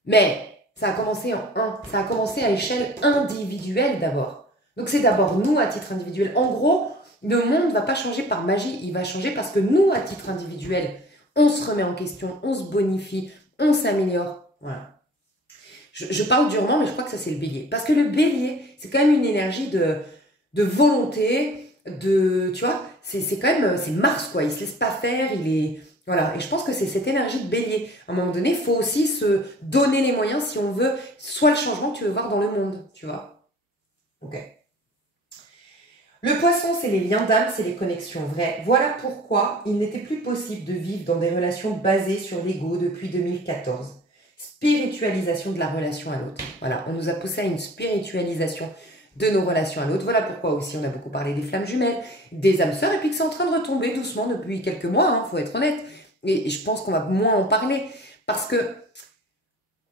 Mais ça a commencé en 1. Ça a commencé à échelle individuelle d'abord. Donc c'est d'abord nous à titre individuel. En gros, le monde ne va pas changer par magie. Il va changer parce que nous, à titre individuel, on se remet en question, on se bonifie, on s'améliore. Voilà. Je parle durement, mais je crois que ça, c'est le bélier. Parce que le bélier, c'est quand même une énergie de volonté, tu vois, c'est quand même, c'est Mars, quoi. Il se laisse pas faire, il est... Voilà, et je pense que c'est cette énergie de bélier. À un moment donné, il faut aussi se donner les moyens si on veut, soit le changement que tu veux voir dans le monde, tu vois. Ok. Le poisson, c'est les liens d'âme, c'est les connexions vraies. Voilà pourquoi il n'était plus possible de vivre dans des relations basées sur l'ego depuis 2014. Spiritualisation de la relation à l'autre. Voilà, on nous a poussé à une spiritualisation de nos relations à l'autre. Voilà pourquoi aussi on a beaucoup parlé des flammes jumelles, des âmes sœurs, et puis que c'est en train de retomber doucement depuis quelques mois, hein, faut être honnête. Et je pense qu'on va moins en parler, parce que,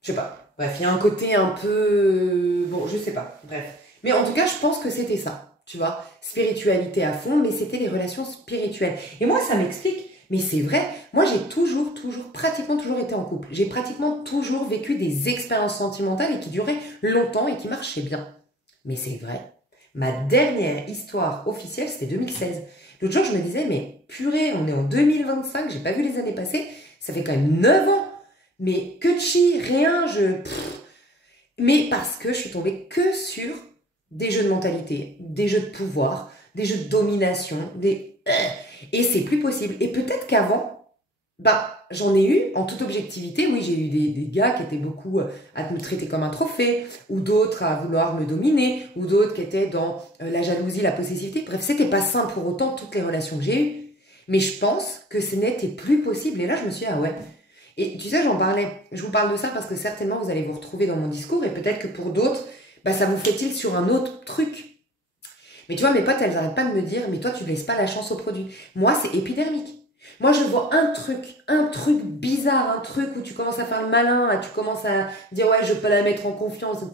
je sais pas, bref, il y a un côté un peu... Bon, je sais pas, bref. Mais en tout cas, je pense que c'était ça, tu vois, spiritualité à fond, mais c'était les relations spirituelles. Et moi, ça m'explique. Mais c'est vrai, moi j'ai pratiquement toujours été en couple. J'ai pratiquement toujours vécu des expériences sentimentales et qui duraient longtemps et qui marchaient bien. Mais c'est vrai. Ma dernière histoire officielle, c'était 2016. L'autre jour, je me disais, mais purée, on est en 2025, j'ai pas vu les années passer, ça fait quand même 9 ans. Mais que chi, rien, mais parce que je suis tombée que sur des jeux de mentalité, des jeux de pouvoir, des jeux de domination, et c'est plus possible. Et peut-être qu'avant, bah, j'en ai eu, en toute objectivité, oui, j'ai eu des gars qui étaient beaucoup à me traiter comme un trophée, ou d'autres à vouloir me dominer, ou d'autres qui étaient dans la jalousie, la possessivité. Bref, c'était pas sain pour autant toutes les relations que j'ai eues. Mais je pense que ce n'était plus possible. Et là, je me suis dit, ah ouais. Et tu sais, j'en parlais. Je vous parle de ça parce que certainement, vous allez vous retrouver dans mon discours, et peut-être que pour d'autres, bah, ça vous fait tilt sur un autre truc. Mais tu vois, mes potes, elles n'arrêtent pas de me dire, mais toi, tu ne laisses pas la chance au produit. Moi, c'est épidermique. Moi, je vois un truc bizarre, un truc où tu commences à faire le malin, tu commences à dire, ouais, je peux la mettre en confiance, un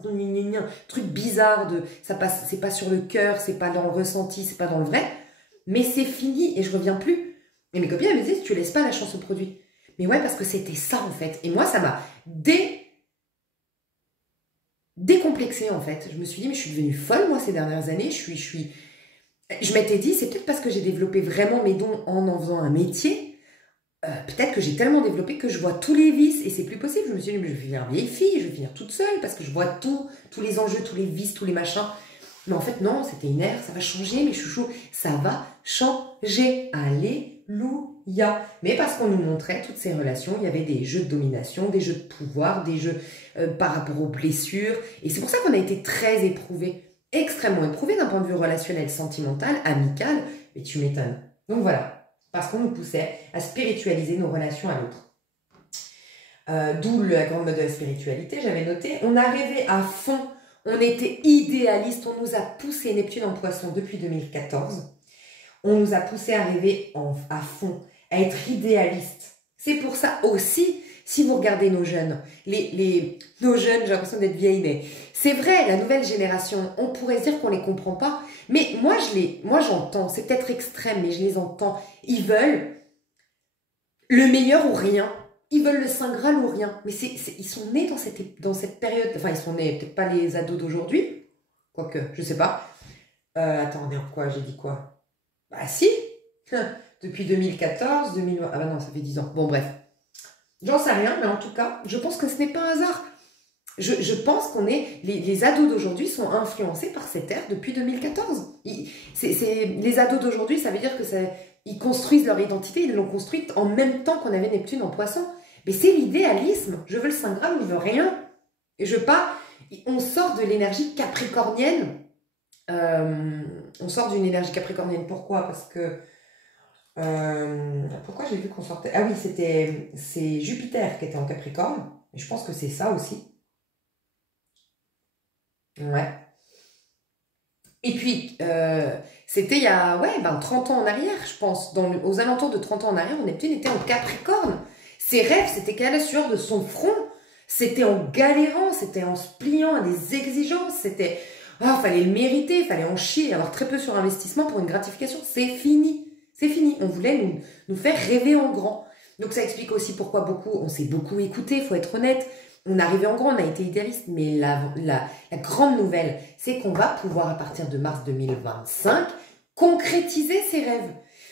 truc bizarre, ça passe, c'est pas sur le cœur, c'est pas dans le ressenti, c'est pas dans le vrai, mais c'est fini et je reviens plus. Et mes copines, elles me disent, tu laisses pas la chance au produit. Mais ouais, parce que c'était ça, en fait. Et moi, ça m'a décomplexée, en fait. Je me suis dit, mais je suis devenue folle, moi, ces dernières années. Je m'étais dit, c'est peut-être parce que j'ai développé vraiment mes dons en faisant un métier. Peut-être que j'ai tellement développé que je vois tous les vices et c'est plus possible. Je me suis dit, mais je vais finir vieille fille, je vais finir toute seule parce que je vois tous les enjeux, tous les vices, tous les machins. Mais en fait, non, c'était une ère, ça va changer, mes chouchous, ça va changer. Alléluia. Mais parce qu'on nous montrait toutes ces relations, il y avait des jeux de domination, des jeux de pouvoir, des jeux par rapport aux blessures. Et c'est pour ça qu'on a été très éprouvés, extrêmement éprouvés d'un point de vue relationnel, sentimental, amical. Mais tu m'étonnes. Donc voilà. Parce qu'on nous poussait à spiritualiser nos relations à l'autre. D'où la grande mode de la spiritualité, j'avais noté, on a rêvé à fond, on était idéaliste, on nous a poussé, Neptune en Poisson depuis 2014, on nous a poussé à rêver à fond, à être idéaliste. C'est pour ça aussi, si vous regardez nos jeunes, nos jeunes, j'ai l'impression d'être vieille, mais c'est vrai, la nouvelle génération, on pourrait se dire qu'on les comprend pas, mais moi j'entends, c'est peut-être extrême, mais je les entends. Ils veulent le meilleur ou rien. Ils veulent le Saint Graal ou rien. Mais ils sont nés dans cette période. Enfin, ils sont nés, peut-être pas les ados d'aujourd'hui. Quoique, je sais pas. Attendez, j'ai dit quoi? Bah si. Depuis 2014, 2020. Ah bah non, ça fait 10 ans. Bon, bref. J'en sais rien, mais en tout cas, je pense que ce n'est pas un hasard. Je pense qu'on est... Les ados d'aujourd'hui sont influencés par cette ère depuis 2014. Les ados d'aujourd'hui, ça veut dire que ils construisent leur identité, ils l'ont construite en même temps qu'on avait Neptune en Poisson. Mais c'est l'idéalisme. Je veux le Saint Graal, je veux rien. Et je veux pas... On sort de l'énergie capricornienne. On sort d'une énergie capricornienne. Pourquoi? Parce que... pourquoi j'ai vu qu'on sortait... Ah oui, c'est Jupiter qui était en Capricorne. Et je pense que c'est ça aussi. Ouais. Et puis, c'était il y a 30 ans en arrière, je pense. Aux alentours de 30 ans en arrière, Neptune était en Capricorne. Ses rêves, c'était qu'à la sueur de son front. C'était en galérant, c'était en se pliant à des exigences. C'était, fallait le mériter, fallait en chier, avoir très peu sur investissement pour une gratification. C'est fini. C'est fini. On voulait nous faire rêver en grand. Donc ça explique aussi pourquoi on s'est beaucoup écouté, il faut être honnête. On est arrivé en grand, on a été idéaliste, mais la grande nouvelle, c'est qu'on va pouvoir, à partir de mars 2025, concrétiser ses rêves.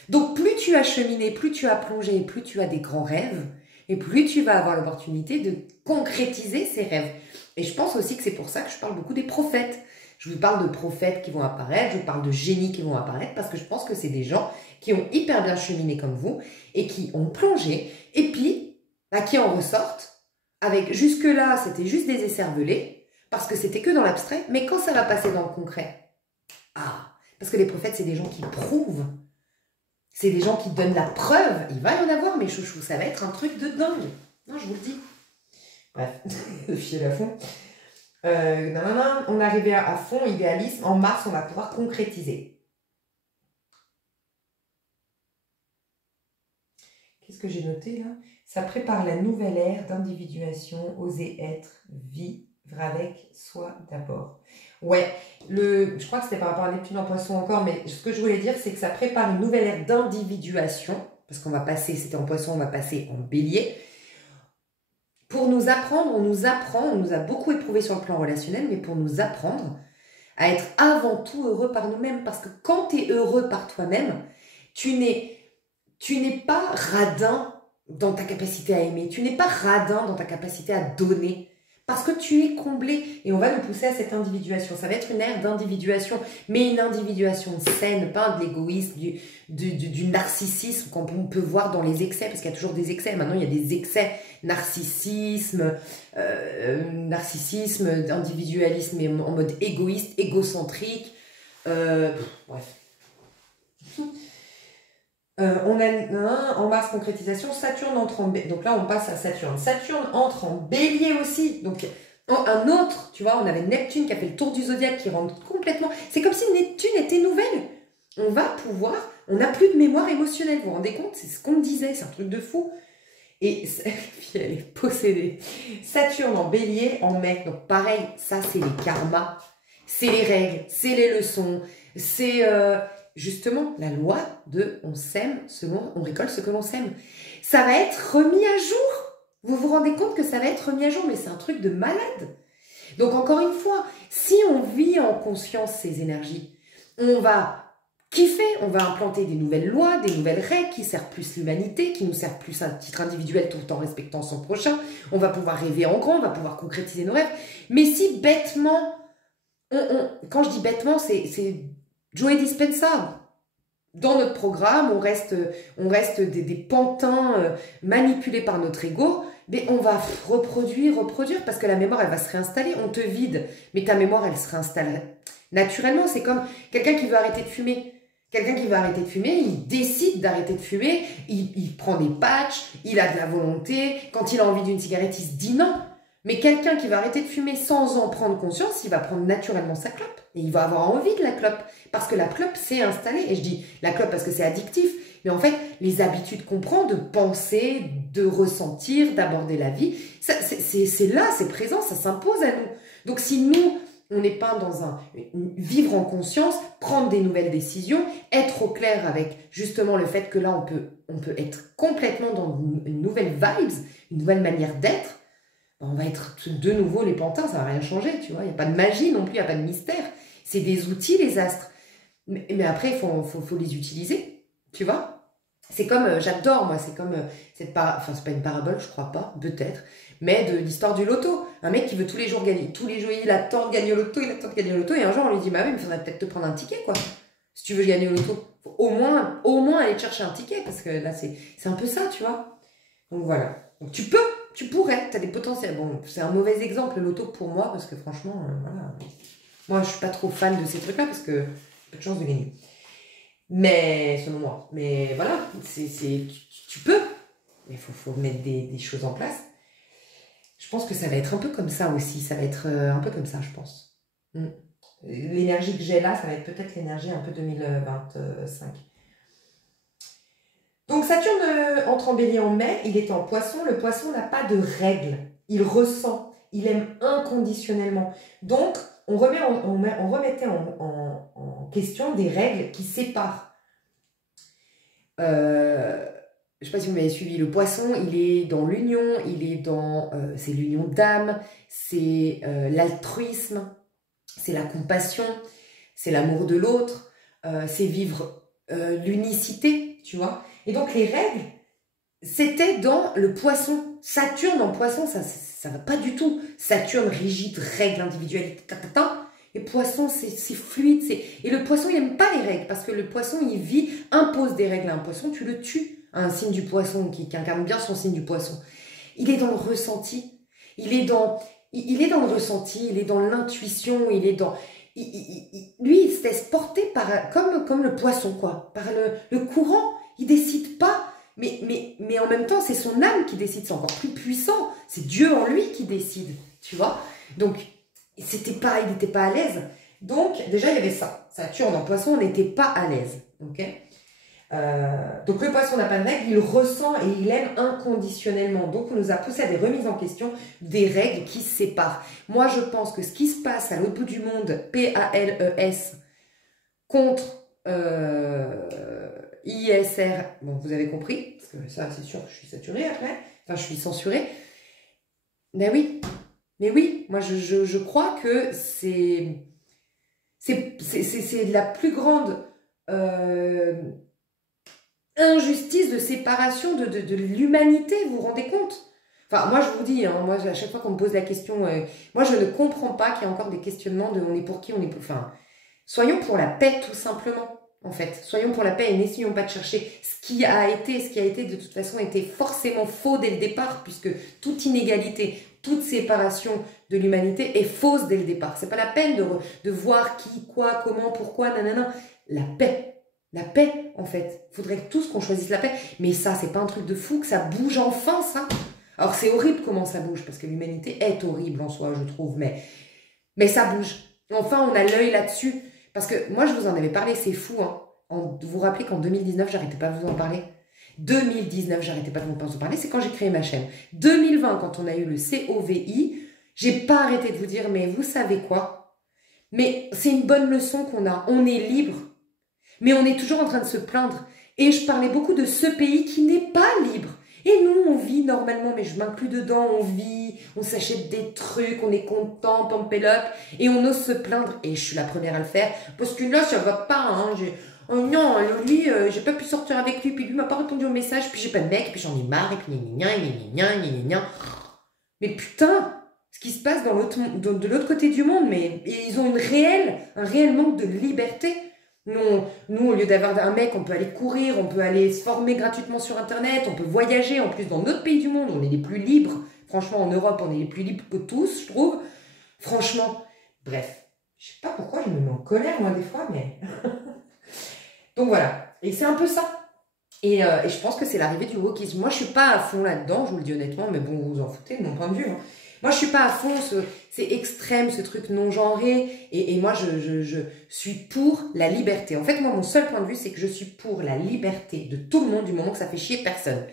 Donc, plus tu as cheminé, plus tu as plongé, plus tu as des grands rêves, et plus tu vas avoir l'opportunité de concrétiser ces rêves. Et je pense aussi que c'est pour ça que je parle beaucoup des prophètes. Je vous parle de prophètes qui vont apparaître, je vous parle de génies qui vont apparaître, parce que je pense que c'est des gens qui ont hyper bien cheminé comme vous, et qui ont plongé, et puis, qui en ressortent. Avec jusque-là, c'était juste des écervelés, parce que c'était que dans l'abstrait, mais quand ça va passer dans le concret, parce que les prophètes, c'est des gens qui prouvent, c'est des gens qui donnent la preuve, il va y en avoir, mes chouchous, ça va être un truc de dingue. Non, je vous le dis. Bref, le fiel à fond. On est arrivé à fond, idéalisme, en mars, on va pouvoir concrétiser. Qu'est-ce que j'ai noté là? Ça prépare la nouvelle ère d'individuation, oser être, vivre avec soi d'abord. Ouais, je crois que c'était par rapport à Neptune en Poisson encore, mais ce que je voulais dire, c'est que ça prépare une nouvelle ère d'individuation, parce qu'on va passer, c'était en Poisson, on va passer en Bélier. Pour nous apprendre, on nous a beaucoup éprouvé sur le plan relationnel, mais pour nous apprendre à être avant tout heureux par nous-mêmes. Parce que quand tu es heureux par toi-même, tu n'es pas radin dans ta capacité à aimer. Tu n'es pas radin dans ta capacité à donner. Parce que tu es comblé. Et on va nous pousser à cette individuation. Ça va être une ère d'individuation. Mais une individuation saine, pas de l'égoïsme, du narcissisme qu'on peut voir dans les excès. Parce qu'il y a toujours des excès. Maintenant, il y a des excès. Narcissisme, individualisme en mode égoïste, égocentrique. Bref. On a en Mars concrétisation, Saturne entre en Bélier. Donc là, on passe à Saturne. Saturne entre en Bélier aussi. Donc, un autre, tu vois, on avait Neptune qui a fait le tour du zodiaque, qui rentre complètement... C'est comme si Neptune était nouvelle. On va pouvoir... On n'a plus de mémoire émotionnelle, vous vous rendez compte? C'est ce qu'on me disait, c'est un truc de fou. Et puis elle est possédée. Saturne en Bélier en mai. Donc pareil, ça c'est les karmas. C'est les règles, c'est les leçons, c'est... justement, la loi de on sème selon, on récolte ce que l'on sème. Ça va être remis à jour. Vous vous rendez compte que ça va être remis à jour, mais c'est un truc de malade. Donc encore une fois, si on vit en conscience ces énergies, on va kiffer, on va implanter des nouvelles lois, des nouvelles règles qui servent plus l'humanité, qui nous servent plus à titre individuel tout en respectant son prochain. On va pouvoir rêver en grand, on va pouvoir concrétiser nos rêves. Mais si bêtement, quand je dis bêtement, c'est Joe Dispenza. Dans notre programme, on reste des pantins manipulés par notre ego, mais on va reproduire, parce que la mémoire, elle va se réinstaller. On te vide, mais ta mémoire, elle se réinstalle naturellement. C'est comme quelqu'un qui veut arrêter de fumer. Quelqu'un qui veut arrêter de fumer, il décide d'arrêter de fumer, il prend des patchs, il a de la volonté. Quand il a envie d'une cigarette, il se dit non. Mais quelqu'un qui va arrêter de fumer sans en prendre conscience, il va prendre naturellement sa clope. Et il va avoir envie de la clope. Parce que la clope s'est installée. Et je dis la clope parce que c'est addictif. Mais en fait, les habitudes qu'on prend de penser, de ressentir, d'aborder la vie, c'est là, c'est présent, ça s'impose à nous. Donc si nous, on n'est pas dans vivre en conscience, prendre des nouvelles décisions, être au clair avec justement le fait que là, on peut être complètement dans une nouvelle vibes, une nouvelle manière d'être, on va être de nouveau les pantins, ça va rien changer, tu vois. Il n'y a pas de magie non plus, il n'y a pas de mystère. C'est des outils, les astres. Mais après, il faut les utiliser, tu vois. C'est comme, j'adore, moi, c'est comme enfin, c'est pas une parabole, je crois pas, peut-être, mais de l'histoire du loto. Un mec qui veut tous les jours gagner, il attend de gagner au loto, et un jour, on lui dit, bah oui, mais il faudrait peut-être te prendre un ticket, quoi. Si tu veux gagner au loto, faut au moins aller te chercher un ticket, parce que là, c'est un peu ça, tu vois. Donc voilà. Donc tu pourrais, tu as des potentiels. Bon, c'est un mauvais exemple, le loto, pour moi, parce que franchement, voilà. Moi, je suis pas trop fan de ces trucs-là, parce que j'ai peu de chance de gagner. Mais, selon moi. Mais voilà, tu peux. Mais il faut mettre des choses en place. Je pense que ça va être un peu comme ça aussi. Ça va être un peu comme ça, je pense. L'énergie que j'ai là, ça va être peut-être l'énergie un peu 2025. Donc Saturne entre en Bélier en mai, il est en Poisson. Le Poisson n'a pas de règles. Il ressent, il aime inconditionnellement. Donc, on remettait en question des règles qui séparent. Je ne sais pas si vous m'avez suivi. Le Poisson, il est dans l'union, c'est l'union d'âme, c'est l'altruisme, c'est la compassion, c'est l'amour de l'autre, c'est vivre l'unicité, tu vois. Et donc les règles, c'était dans le Poisson. Saturne en Poisson, ça va pas du tout. Saturne, rigide, règles, individualité, Et Poisson, c'est fluide. Et le Poisson, il n'aime pas les règles, parce que le Poisson, il impose des règles à un Poisson, tu le tues. Un signe du Poisson qui incarne bien son signe du Poisson. Il est dans le ressenti. Il est dans le ressenti, il est dans l'intuition, il est dans... lui, il se laisse porter comme le Poisson, quoi. Par le courant. Il décide pas. Mais en même temps, c'est son âme qui décide, c'est encore plus puissant. C'est Dieu en lui qui décide, tu vois. Donc, il n'était pas à l'aise. Donc, déjà, il y avait ça. Saturne en Poisson, on n'était pas à l'aise, ok. Donc, le Poisson n'a pas de règles, il ressent et il aime inconditionnellement. Donc, on nous a poussé à des remises en question des règles qui se séparent. Moi, je pense que ce qui se passe à l'autre bout du monde, PALES, contre... ISR, bon, vous avez compris, parce que ça, c'est sûr que je suis saturée après, enfin, je suis censurée. Mais oui, moi, je crois que c'est C'est la plus grande injustice de séparation de l'humanité, vous vous rendez compte? Enfin, moi, je vous dis, hein, moi, à chaque fois qu'on me pose la question, moi, je ne comprends pas qu'il y ait encore des questionnements de on est pour qui, on est pour... Enfin, soyons pour la paix, tout simplement, en fait. Soyons pour la paix et n'essayons pas de chercher ce qui a été, de toute façon, était forcément faux dès le départ, puisque toute inégalité, toute séparation de l'humanité est fausse dès le départ. C'est pas la peine de voir qui, quoi, comment, pourquoi, nanana. La paix, en fait. Faudrait tous qu'on choisisse la paix. Mais ça, c'est pas un truc de fou, que ça bouge enfin, ça. Alors, c'est horrible comment ça bouge, parce que l'humanité est horrible en soi, je trouve, mais ça bouge. Enfin, on a l'œil là-dessus. Parce que moi, je vous en avais parlé, c'est fou, hein. Vous vous rappelez qu'en 2019, j'arrêtais pas de vous en parler? 2019, j'arrêtais pas de vous en parler, c'est quand j'ai créé ma chaîne. 2020, quand on a eu le COVID, j'ai pas arrêté de vous dire, mais vous savez quoi? Mais c'est une bonne leçon qu'on a. On est libre. Mais on est toujours en train de se plaindre. Et je parlais beaucoup de ce pays qui n'est pas libre. Et nous, on vit normalement, mais je m'inclus dedans, on vit, on s'achète des trucs, on est content, pump it up, et on ose se plaindre. Et je suis la première à le faire, parce que là, ça va pas, hein. Oh non, lui, j'ai pas pu sortir avec lui, puis lui m'a pas répondu au message, puis j'ai pas de mec, puis j'en ai marre, et puis gna. Mais putain, ce qui se passe de l'autre côté du monde, mais ils ont un réel manque de liberté. Nous, au lieu d'avoir un mec, on peut aller courir, on peut aller se former gratuitement sur Internet, on peut voyager. En plus, dans notre pays du monde, on est les plus libres. Franchement, en Europe, on est les plus libres que tous, je trouve. Franchement, bref. Je sais pas pourquoi je me mets en colère, moi, des fois, mais... Donc voilà. Et c'est un peu ça. Et je pense que c'est l'arrivée du wokisme. Moi, je suis pas à fond là-dedans, je vous le dis honnêtement, mais bon, vous vous en foutez de mon point de vue, hein. Moi, je suis pas à fond, c'est extrême, ce truc non-genré, et moi, je suis pour la liberté. En fait, moi, mon seul point de vue, c'est que je suis pour la liberté de tout le monde, du moment que ça fait chier personne.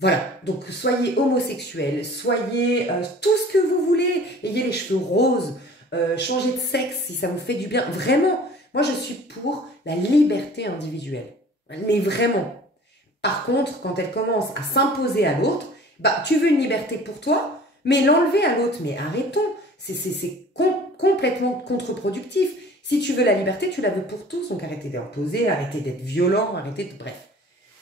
Voilà, donc soyez homosexuels, soyez tout ce que vous voulez, ayez les cheveux roses, changez de sexe si ça vous fait du bien. Vraiment, moi, je suis pour la liberté individuelle. Mais vraiment. Par contre, quand elle commence à s'imposer à l'autre, bah, tu veux une liberté pour toi, mais l'enlever à l'autre, mais arrêtons, c'est complètement contre-productif. Si tu veux la liberté, tu la veux pour tous, donc arrêtez d'imposer, arrêtez d'être violent, arrêtez de... Bref.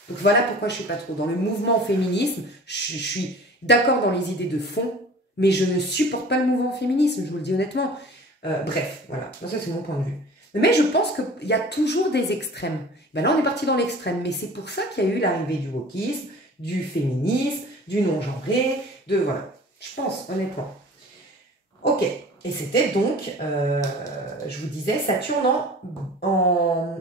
Donc voilà pourquoi je ne suis pas trop dans le mouvement féminisme, je suis d'accord dans les idées de fond, mais je ne supporte pas le mouvement féminisme, je vous le dis honnêtement. Bref, voilà, ça c'est mon point de vue. Mais je pense qu'il y a toujours des extrêmes. Ben là, on est parti dans l'extrême, mais c'est pour ça qu'il y a eu l'arrivée du wokisme, du féminisme, du non-genré, de... Voilà. Je pense, honnêtement. Ok. Et c'était donc, je vous disais, Saturne en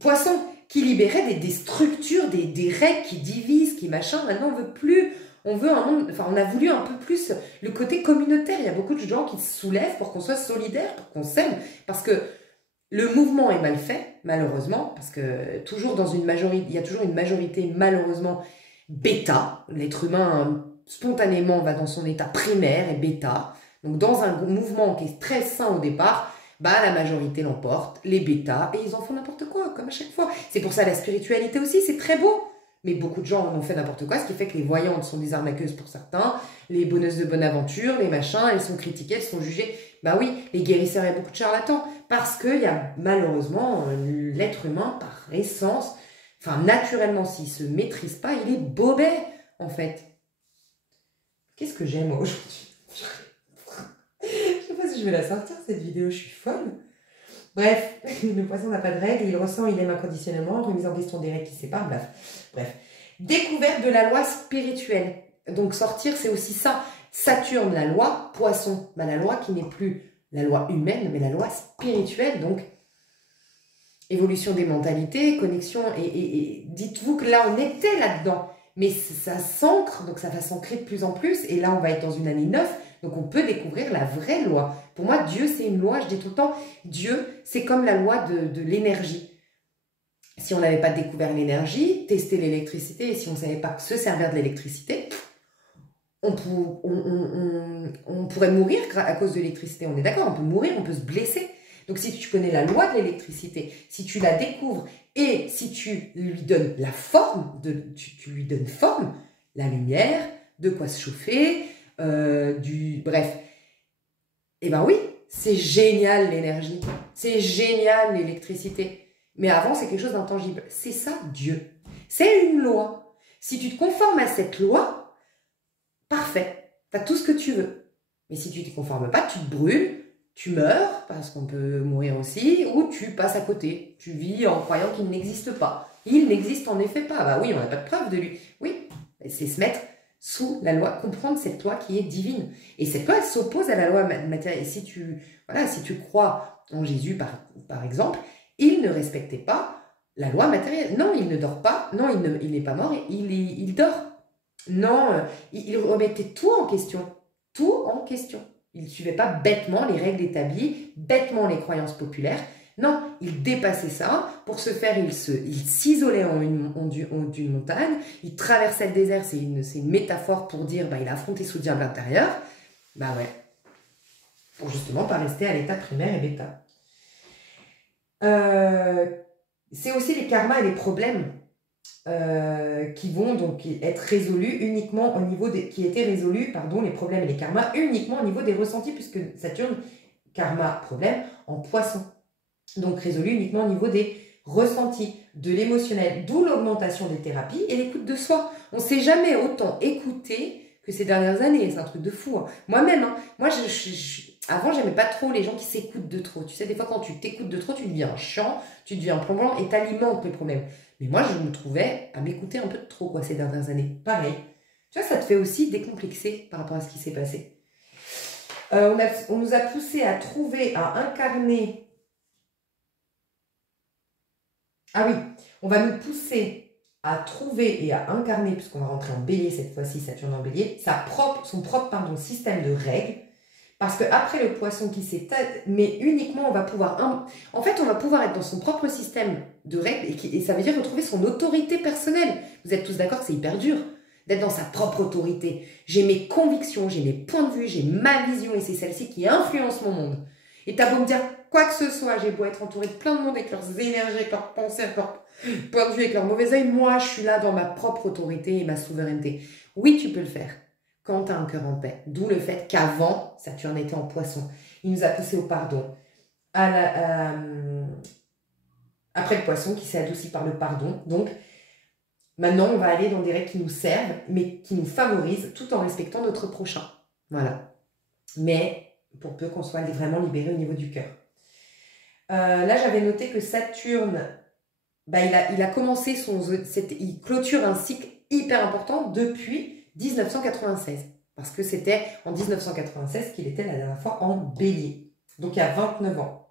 poisson, qui libérait des structures, des règles qui divisent, qui machin. Maintenant, on veut plus, on veut un monde, enfin, on a voulu un peu plus le côté communautaire. Il y a beaucoup de gens qui se soulèvent pour qu'on soit solidaires, pour qu'on s'aime, parce que le mouvement est mal fait, malheureusement, parce que toujours dans une majorité, il y a toujours une majorité, malheureusement, bêta. L'être humain, spontanément, va dans son état primaire et bêta. Donc, dans un mouvement qui est très sain au départ, bah, la majorité l'emporte, les bêtas, et ils en font n'importe quoi, comme à chaque fois. C'est pour ça la spiritualité aussi, c'est très beau. Mais beaucoup de gens en ont fait n'importe quoi, ce qui fait que les voyantes sont des arnaqueuses pour certains, les boneuses de bonne aventure, les machins, elles sont critiquées, elles sont jugées. Bah oui, les guérisseurs, il y a beaucoup de charlatans, parce qu'il y a malheureusement l'être humain, par essence, enfin naturellement, s'il ne se maîtrise pas, il est bobet, en fait. Qu'est-ce que j'aime aujourd'hui? Je sais pas si je vais la sortir, cette vidéo, je suis folle. Bref, le poisson n'a pas de règles, il ressent, il aime inconditionnellement, remise en question des règles qui séparent, bref. Découverte de la loi spirituelle. Donc sortir, c'est aussi ça. Saturne, la loi, poisson, bah, la loi qui n'est plus la loi humaine, mais la loi spirituelle, donc évolution des mentalités, connexion, et dites-vous que là, on était là-dedans, mais ça s'ancre, donc ça va s'ancrer de plus en plus, et là, on va être dans une année 9, donc on peut découvrir la vraie loi. Pour moi, Dieu, c'est une loi, je dis tout le temps, Dieu, c'est comme la loi de l'énergie. Si on n'avait pas découvert l'énergie, testé l'électricité, et si on ne savait pas se servir de l'électricité, on pourrait mourir à cause de l'électricité. On est d'accord, on peut mourir, on peut se blesser. Donc si tu connais la loi de l'électricité, si tu la découvres et si tu lui donnes la forme, tu lui donnes forme, la lumière, de quoi se chauffer, bref, eh ben oui, c'est génial l'énergie, c'est génial l'électricité. Mais avant, c'est quelque chose d'intangible. C'est ça, Dieu. C'est une loi. Si tu te conformes à cette loi, parfait, tu as tout ce que tu veux. Mais si tu ne te conformes pas, tu te brûles, tu meurs, parce qu'on peut mourir aussi, ou tu passes à côté. Tu vis en croyant qu'il n'existe pas. Il n'existe en effet pas. Bah oui, on n'a pas de preuve de lui. Oui, c'est se mettre sous la loi, comprendre cette loi qui est divine. Et cette loi, elle s'oppose à la loi matérielle. Et si tu crois en Jésus, par exemple, il ne respectait pas la loi matérielle. Non, il ne dort pas. Non, il n'est pas mort. Il dort. Non, il remettait tout en question. Tout en question. Il ne suivait pas bêtement les règles établies, bêtement les croyances populaires. Non, il dépassait ça. Pour ce faire, il s'isolait en d'une montagne. Il traversait le désert. C'est une métaphore pour dire il a affronté son diable intérieur. Bah ouais. Pour justement pas rester à l'état primaire et bêta. C'est aussi les karmas et les problèmes qui vont donc être résolus uniquement au niveau qui étaient résolus, les problèmes et les karmas uniquement au niveau des ressentis, puisque Saturne, karma, problème, en poisson. Donc résolu uniquement au niveau des ressentis, de l'émotionnel, d'où l'augmentation des thérapies et l'écoute de soi. On ne s'est jamais autant écouté que ces dernières années, c'est un truc de fou. Hein. Moi-même, avant, j'aimais pas trop les gens qui s'écoutent de trop. Tu sais, des fois, quand tu t'écoutes de trop, tu deviens chiant, tu deviens plombant et t'alimentes les problèmes. Mais moi, je me trouvais à m'écouter un peu de trop ces dernières années. Pareil. Tu vois, ça te fait aussi décomplexer par rapport à ce qui s'est passé. On nous a poussé à trouver, à incarner... Ah oui, on va nous pousser à trouver et à incarner, puisqu'on va rentrer en bélier cette fois-ci, Saturne en bélier, son propre système de règles. Parce qu'après le poisson qui s'est... Mais uniquement, on va pouvoir... En fait, on va pouvoir être dans son propre système de règles et ça veut dire retrouver son autorité personnelle. Vous êtes tous d'accord que c'est hyper dur d'être dans sa propre autorité. J'ai mes convictions, j'ai mes points de vue, j'ai ma vision et c'est celle-ci qui influence mon monde. Et t'as beau me dire quoi que ce soit, j'ai beau être entouré de plein de monde avec leurs énergies, avec leurs pensées, avec leurs points de vue, avec leurs mauvais œil, moi, je suis là dans ma propre autorité et ma souveraineté. Oui, tu peux le faire. Quand tu as un cœur en paix. D'où le fait qu'avant, Saturne était en poisson. Il nous a poussé au pardon. Après le poisson qui s'est adouci par le pardon. Donc, maintenant, on va aller dans des règles qui nous servent, mais qui nous favorisent, tout en respectant notre prochain. Voilà. Mais, pour peu qu'on soit vraiment libéré au niveau du cœur. Là, j'avais noté que Saturne, il a commencé il clôture un cycle hyper important depuis 1996, parce que c'était en 1996 qu'il était la dernière fois en bélier, donc il y a 29 ans.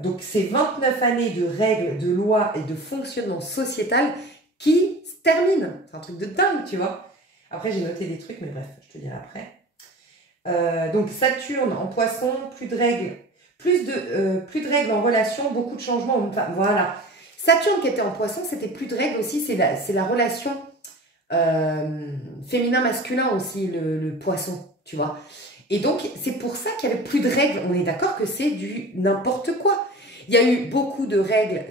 Donc c'est 29 années de règles, de lois et de fonctionnement sociétal qui se terminent. C'est un truc de dingue, tu vois. Après j'ai noté des trucs, mais bref, je te dirai après. Donc Saturne en poisson, plus de règles en relation, beaucoup de changements. Enfin, voilà. Saturne qui était en poisson, c'était plus de règles aussi, c'est la relation féminin-masculin aussi, le poisson, tu vois. Et donc, c'est pour ça qu'il n'y avait plus de règles. On est d'accord que c'est du n'importe quoi. Il y a eu beaucoup de règles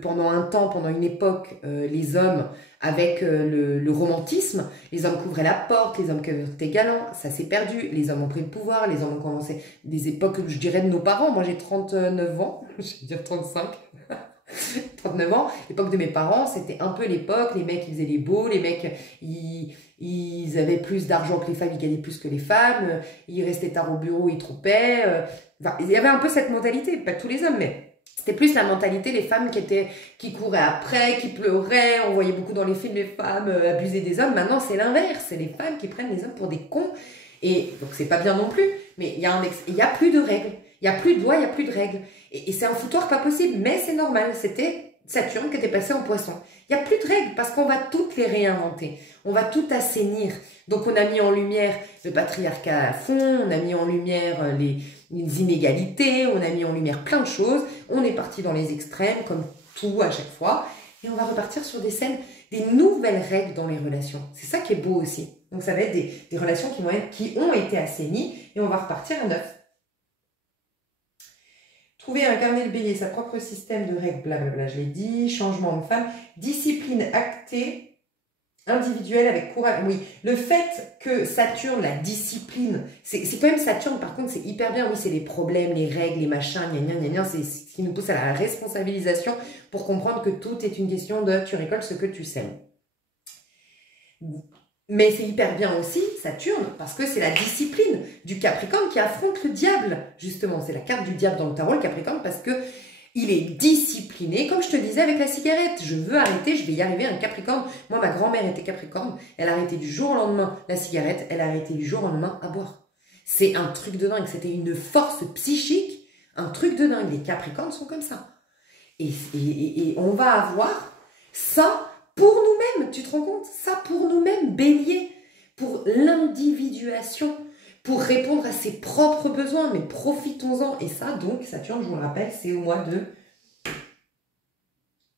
pendant un temps, pendant une époque, les hommes, avec le romantisme, les hommes couvraient la porte, les hommes étaient galants, ça s'est perdu, les hommes ont pris le pouvoir, les hommes ont commencé des époques, je dirais, de nos parents. Moi, j'ai 39 ans, je vais dire 35. 39 ans, l'époque de mes parents, c'était un peu l'époque, les mecs ils faisaient les beaux, les mecs ils avaient plus d'argent que les femmes, ils gagnaient plus que les femmes, ils restaient tard au bureau, ils troupaient, enfin, il y avait un peu cette mentalité, pas tous les hommes, mais c'était plus la mentalité, les femmes qui couraient après, qui pleuraient, on voyait beaucoup dans les films les femmes abuser des hommes. Maintenant c'est l'inverse, c'est les femmes qui prennent les hommes pour des cons, et donc c'est pas bien non plus, mais il y a plus de règles. Il n'y a plus de loi, il n'y a plus de règles. Et c'est un foutoir pas possible, mais c'est normal. C'était Saturne qui était passé en poisson. Il n'y a plus de règles parce qu'on va toutes les réinventer. On va tout assainir. Donc on a mis en lumière le patriarcat à fond, on a mis en lumière les inégalités, on a mis en lumière plein de choses. On est parti dans les extrêmes, comme tout à chaque fois. Et on va repartir sur des nouvelles règles dans les relations. C'est ça qui est beau aussi. Donc ça va être des relations qui ont été assainies et on va repartir à neuf. Trouver et incarner le bélier, sa propre système de règles, blablabla, je l'ai dit, changement homme-femme, discipline actée, individuel avec courage. Oui, le fait que Saturne, la discipline, c'est quand même Saturne, par contre, c'est hyper bien. Oui, c'est les problèmes, les règles, les machins, c'est ce qui nous pousse à la responsabilisation pour comprendre que tout est une question de tu récoltes ce que tu sèmes. Mais c'est hyper bien aussi, Saturne, parce que c'est la discipline du Capricorne qui affronte le diable, justement. C'est la carte du diable dans le tarot, le Capricorne, parce que il est discipliné, comme je te disais avec la cigarette. Je veux arrêter, je vais y arriver, un Capricorne. Moi, ma grand-mère était Capricorne. Elle a arrêté du jour au lendemain la cigarette. Elle a arrêté du jour au lendemain à boire. C'est un truc de dingue. C'était une force psychique, un truc de dingue. Les Capricornes sont comme ça. Et on va avoir ça pour nous-mêmes. Tu te rends compte? Ça pour nous-mêmes, Bélier. Pour l'individuation. Pour répondre à ses propres besoins, mais profitons-en. Et ça, donc, Saturne, je vous le rappelle, c'est au mois de...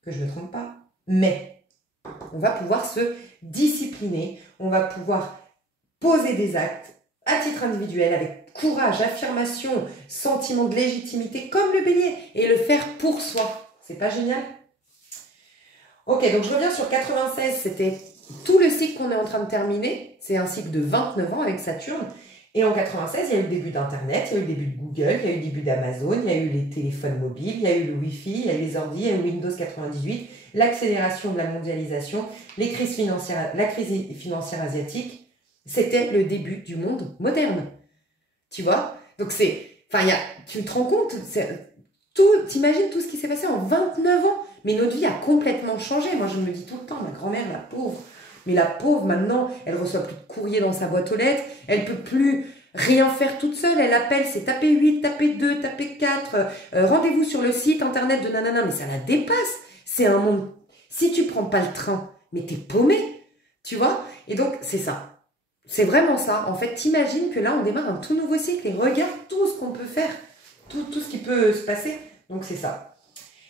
Que je ne me trompe pas. Mais on va pouvoir se discipliner, on va pouvoir poser des actes à titre individuel, avec courage, affirmation, sentiment de légitimité, comme le Bélier, et le faire pour soi. C'est pas génial? Ok, donc je reviens sur 96, c'était tout le cycle qu'on est en train de terminer. C'est un cycle de 29 ans avec Saturne. Et en 96, il y a eu le début d'Internet, il y a eu le début de Google, il y a eu le début d'Amazon, il y a eu les téléphones mobiles, il y a eu le Wi-Fi, il y a eu les ordi, il y a eu Windows 98, l'accélération de la mondialisation, la crise financière asiatique. C'était le début du monde moderne. Tu vois? Donc c'est... Enfin, tu te rends compte, t'imagines tout ce qui s'est passé en 29 ans? Mais notre vie a complètement changé. Moi, je me dis tout le temps, ma grand-mère, la pauvre... Mais la pauvre, maintenant, elle reçoit plus de courrier dans sa boîte aux lettres. Elle peut plus rien faire toute seule. Elle appelle, c'est taper 8, taper 2, taper 4. Rendez-vous sur le site internet de nanana. Mais ça la dépasse. C'est un monde... Si tu prends pas le train, mais t'es paumé. Tu vois? Et donc, c'est ça. C'est vraiment ça. En fait, t'imagines que là, on démarre un tout nouveau cycle. Et regarde tout ce qu'on peut faire. Tout ce qui peut se passer. Donc, c'est ça.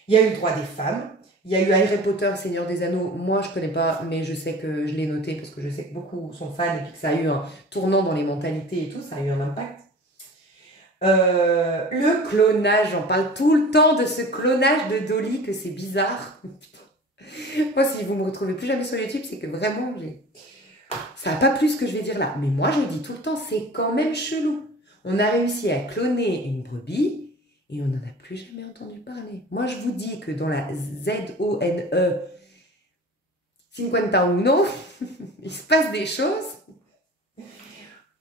Il y a eu le droit des femmes. Il y a eu Harry Potter, Seigneur des Anneaux. Moi, je ne connais pas, mais je sais que je l'ai noté parce que je sais que beaucoup sont fans et que ça a eu un tournant dans les mentalités et tout. Ça a eu un impact. Le clonage, j'en parle tout le temps de ce clonage de Dolly, que c'est bizarre. Moi, si vous ne me retrouvez plus jamais sur YouTube, c'est que vraiment, ça n'a pas plus que je vais dire là. Mais moi, je le dis tout le temps, c'est quand même chelou. On a réussi à cloner une brebis. Et on n'en a plus jamais entendu parler. Moi, je vous dis que dans la ZONE 51, il se passe des choses.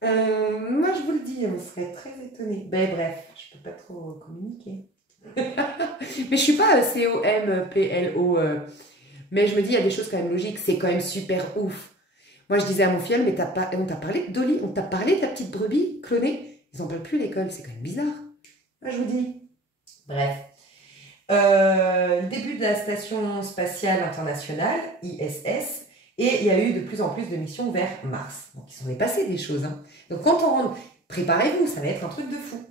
Moi, je vous le dis, on serait très étonnés. Ben bref, je ne peux pas trop communiquer. Mais je ne suis pas COMPLO. Mais je me dis, il y a des choses quand même logiques. C'est quand même super ouf. Moi, je disais à mon filleul, mais on t'a parlé de Dolly, on t'a parlé de ta petite brebis clonée. Ils n'en parlent plus à l'école, c'est quand même bizarre. Moi, je vous dis. Bref. Le début de la Station Spatiale Internationale, ISS, et il y a eu de plus en plus de missions vers Mars. Donc, il s'en est passé des choses. Hein. Donc, quand on rentre, préparez-vous, ça va être un truc de fou.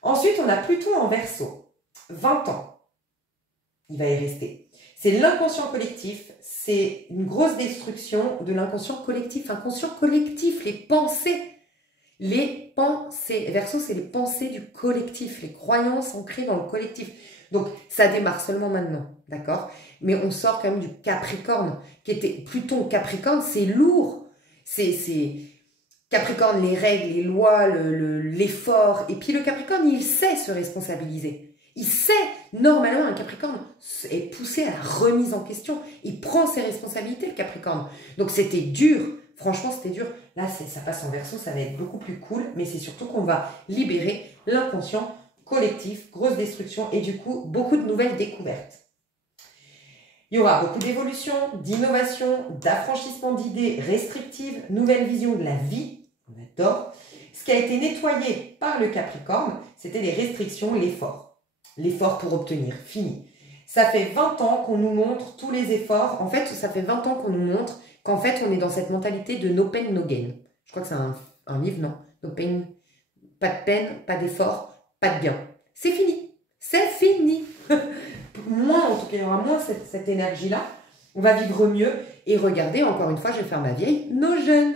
Ensuite, on a Pluton en Verseau. 20 ans. Il va y rester. C'est l'inconscient collectif. C'est une grosse destruction de l'inconscient collectif. Inconscient collectif, les pensées. Les pensées. Verseau, c'est les pensées du collectif, les croyances ancrées dans le collectif. Donc, ça démarre seulement maintenant, d'accord? Mais on sort quand même du Capricorne, qui était Pluton Capricorne, c'est lourd. C'est Capricorne, les règles, les lois, l'effort. Et puis le Capricorne, il sait se responsabiliser. Il sait, normalement, un Capricorne est poussé à la remise en question. Il prend ses responsabilités, le Capricorne. Donc, c'était dur. Franchement, c'était dur. Là, ça passe en Verseau, ça va être beaucoup plus cool. Mais c'est surtout qu'on va libérer l'inconscient collectif, grosse destruction et du coup, beaucoup de nouvelles découvertes. Il y aura beaucoup d'évolution, d'innovation, d'affranchissement d'idées restrictives, nouvelle vision de la vie. On adore. Ce qui a été nettoyé par le Capricorne, c'était les restrictions, l'effort. L'effort pour obtenir, fini. Ça fait 20 ans qu'on nous montre tous les efforts. En fait, ça fait 20 ans qu'on nous montre qu'en fait, on est dans cette mentalité de no pain, no gain. Je crois que c'est un livre, non? No pain, pas de peine, pas d'effort, pas de gain. C'est fini. C'est fini. Moins, en tout cas, il y aura moins cette énergie-là. On va vivre mieux. Et regardez, encore une fois, je vais faire ma vieille, nos jeunes.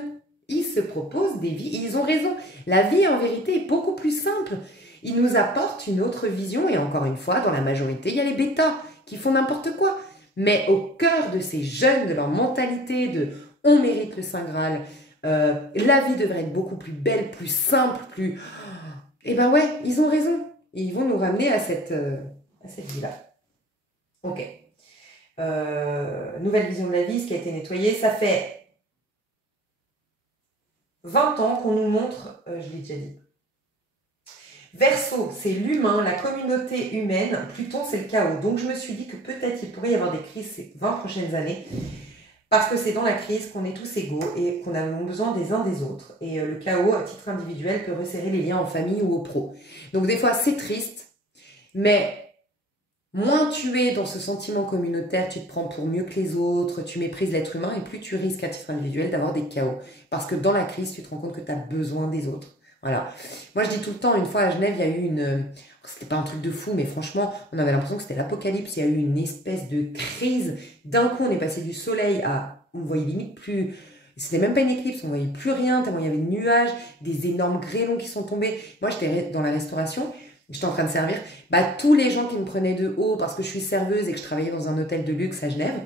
Ils se proposent des vies. Et ils ont raison. La vie, en vérité, est beaucoup plus simple. Ils nous apportent une autre vision. Et encore une fois, dans la majorité, il y a les bêtas qui font n'importe quoi. Mais au cœur de ces jeunes, de leur mentalité, de on mérite le Saint Graal, la vie devrait être beaucoup plus belle, plus simple, plus... Eh ben ouais, ils ont raison. Ils vont nous ramener à cette vie-là. Ok. Nouvelle vision de la vie, ce qui a été nettoyé. Ça fait 20 ans qu'on nous montre, je l'ai déjà dit. Verseau, c'est l'humain, la communauté humaine. Pluton, c'est le chaos. Donc je me suis dit que peut-être il pourrait y avoir des crises ces 20 prochaines années. Parce que c'est dans la crise qu'on est tous égaux et qu'on a besoin des uns des autres. Et le chaos, à titre individuel, peut resserrer les liens en famille ou au pro. Donc des fois, c'est triste, mais moins tu es dans ce sentiment communautaire, tu te prends pour mieux que les autres, tu méprises l'être humain, et plus tu risques à titre individuel d'avoir des chaos. Parce que dans la crise, tu te rends compte que tu as besoin des autres. Voilà. Moi, je dis tout le temps, une fois à Genève, il y a eu une... C'était pas un truc de fou, mais franchement, on avait l'impression que c'était l'apocalypse. Il y a eu une espèce de crise. D'un coup, on est passé du soleil à... On voyait limite plus... C'était même pas une éclipse, on voyait plus rien, tellement il y avait de nuages, des énormes grêlons qui sont tombés. Moi, j'étais dans la restauration, j'étais en train de servir. Bah, tous les gens qui me prenaient de haut, parce que je suis serveuse et que je travaillais dans un hôtel de luxe à Genève,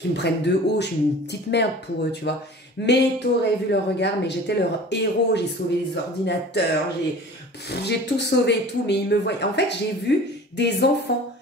qui me prennent de haut, je suis une petite merde pour eux, tu vois. Mais t'aurais vu leur regard, mais j'étais leur héros, j'ai sauvé les ordinateurs, j'ai tout sauvé et tout, mais ils me voyaient. En fait, j'ai vu des enfants.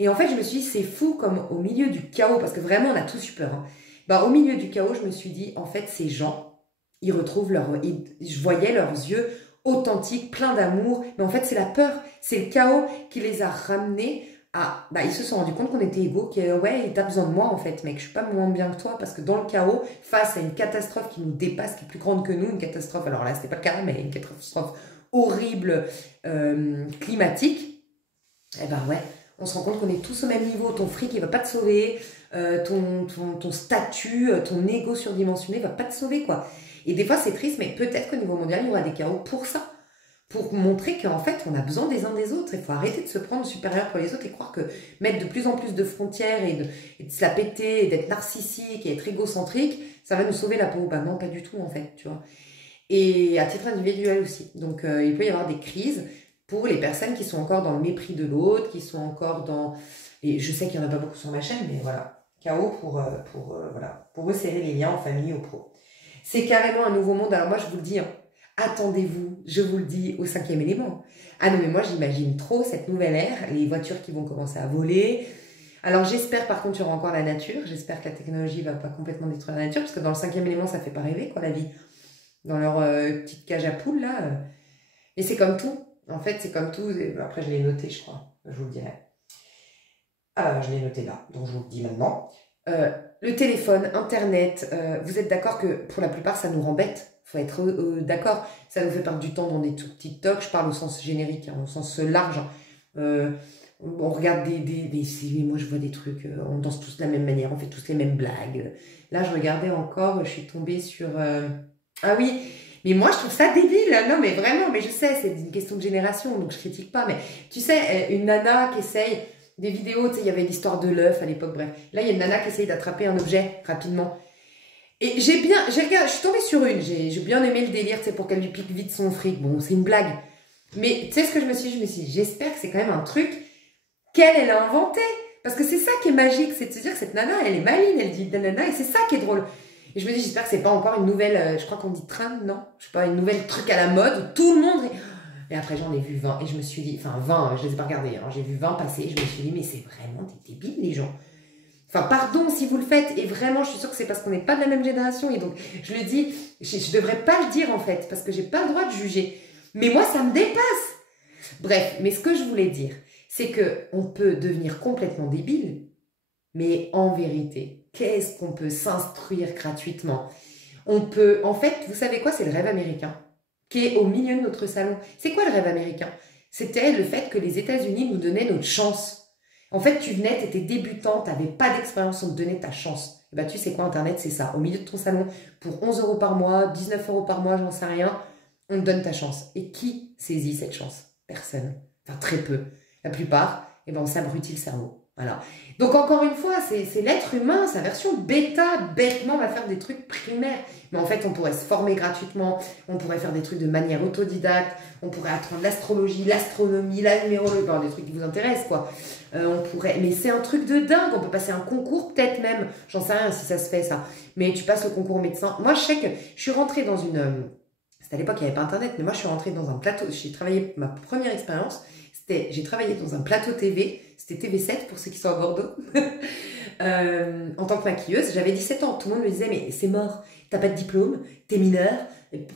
Et en fait, je me suis dit, c'est fou comme au milieu du chaos, parce que vraiment, on a tous eu peur. Hein. Bah, au milieu du chaos, je me suis dit, en fait, ces gens, ils retrouvent je voyais leurs yeux authentiques, pleins d'amour, mais en fait, c'est la peur, c'est le chaos qui les a ramenés à... Bah, ils se sont rendus compte qu'on était égaux, que ouais, t'as besoin de moi, en fait, mec, je suis pas moins bien que toi, parce que dans le chaos, face à une catastrophe qui nous dépasse, qui est plus grande que nous, une catastrophe, alors là, c'était pas le cas, mais une catastrophe horrible, climatique, eh ben ouais, on se rend compte qu'on est tous au même niveau. Ton fric, il va pas te sauver. Ton statut, ton ego surdimensionné va pas te sauver, quoi. Et des fois, c'est triste, mais peut-être qu'au niveau mondial, il y aura des chaos pour ça. Pour montrer qu'en fait, on a besoin des uns des autres. Il faut arrêter de se prendre supérieur pour les autres et croire que mettre de plus en plus de frontières et de se la péter, et d'être narcissique et être égocentrique, ça va nous sauver la peau. Ben non, pas du tout, en fait, tu vois. Et à titre individuel aussi. Donc, il peut y avoir des crises pour les personnes qui sont encore dans le mépris de l'autre, qui sont encore dans... Et je sais qu'il n'y en a pas beaucoup sur ma chaîne, mais voilà. Chaos pour resserrer les liens en famille ou pro. C'est carrément un nouveau monde. Alors moi, je vous le dis, hein, attendez-vous, je vous le dis, au 5e élément. Ah non, mais moi, j'imagine trop cette nouvelle ère, les voitures qui vont commencer à voler. Alors j'espère par contre qu'il y aura encore la nature. J'espère que la technologie ne va pas complètement détruire la nature, parce que dans le 5e élément, ça ne fait pas rêver, quoi, la vie. Dans leur petite cage à poules, là. Et c'est comme tout. En fait, c'est comme tout. Après, je l'ai noté, je crois. Je vous le dirai. Ah, je l'ai noté là, donc je vous le dis maintenant. Le téléphone, Internet, vous êtes d'accord que pour la plupart, ça nous rend bêtes. Il faut être d'accord. Ça nous fait perdre du temps dans des tout petits tocs. Je parle au sens générique, hein, au sens large. On regarde moi, je vois des trucs. On danse tous de la même manière. On fait tous les mêmes blagues. Là, je regardais encore. Je suis tombée sur... Ah oui, mais moi, je trouve ça débile. Non, mais vraiment, mais je sais, c'est une question de génération, donc je critique pas. Mais tu sais, une nana qui essaye... Des vidéos, tu sais, il y avait l'histoire de l'œuf à l'époque, bref. Là, il y a une nana qui essaye d'attraper un objet rapidement. Et je suis tombée sur une, j'ai bien aimé le délire, tu sais, pour qu'elle lui pique vite son fric. Bon, c'est une blague. Mais tu sais ce que je me suis dit, j'espère que c'est quand même un truc qu'elle a inventé. Parce que c'est ça qui est magique, c'est de se dire que cette nana, elle est maligne, elle dit nana, et c'est ça qui est drôle. Et je me dis, j'espère que c'est pas encore une nouvelle, je crois qu'on dit trend, non? Je sais pas, une nouvelle truc à la mode où tout le monde... Et après, j'en ai vu 20 et je me suis dit, enfin 20, je les ai pas regardés, hein, j'ai vu 20 passer et je me suis dit, mais c'est vraiment des débiles les gens. Enfin, pardon si vous le faites et vraiment, je suis sûre que c'est parce qu'on n'est pas de la même génération et donc je le dis, je devrais pas le dire en fait parce que j'ai pas le droit de juger. Mais moi, ça me dépasse. Bref, mais ce que je voulais dire, c'est que on peut devenir complètement débile, mais en vérité, qu'est-ce qu'on peut s'instruire gratuitement? On peut, en fait, vous savez quoi, c'est le rêve américain qui est au milieu de notre salon. C'est quoi le rêve américain? C'était le fait que les États-Unis nous donnaient notre chance. En fait, tu venais, tu étais débutante, tu n'avais pas d'expérience, on te donnait ta chance. Et bah, tu sais quoi, Internet, c'est ça. Au milieu de ton salon, pour 11 € par mois, 19 € par mois, j'en sais rien, on te donne ta chance. Et qui saisit cette chance? Personne. Enfin, très peu. La plupart, eh ben, on s'abrutit le cerveau. Voilà. Donc encore une fois, c'est l'être humain, sa version bêta, bêtement, va faire des trucs primaires. Mais en fait, on pourrait se former gratuitement, on pourrait faire des trucs de manière autodidacte, on pourrait apprendre l'astrologie, l'astronomie, la numérologie, des trucs qui vous intéressent, quoi. On pourrait... Mais c'est un truc de dingue, on peut passer un concours, peut-être même, j'en sais rien si ça se fait, ça. Mais tu passes le concours médecin. Moi, je sais que je suis rentrée dans une... C'était à l'époque, il n'y avait pas Internet, mais moi, je suis rentrée dans un plateau. J'ai travaillé, ma première expérience, j'ai travaillé dans un plateau TV, c'était TV7 pour ceux qui sont à Bordeaux, en tant que maquilleuse. J'avais 17 ans, tout le monde me disait, mais c'est mort, t'as pas de diplôme, t'es mineur,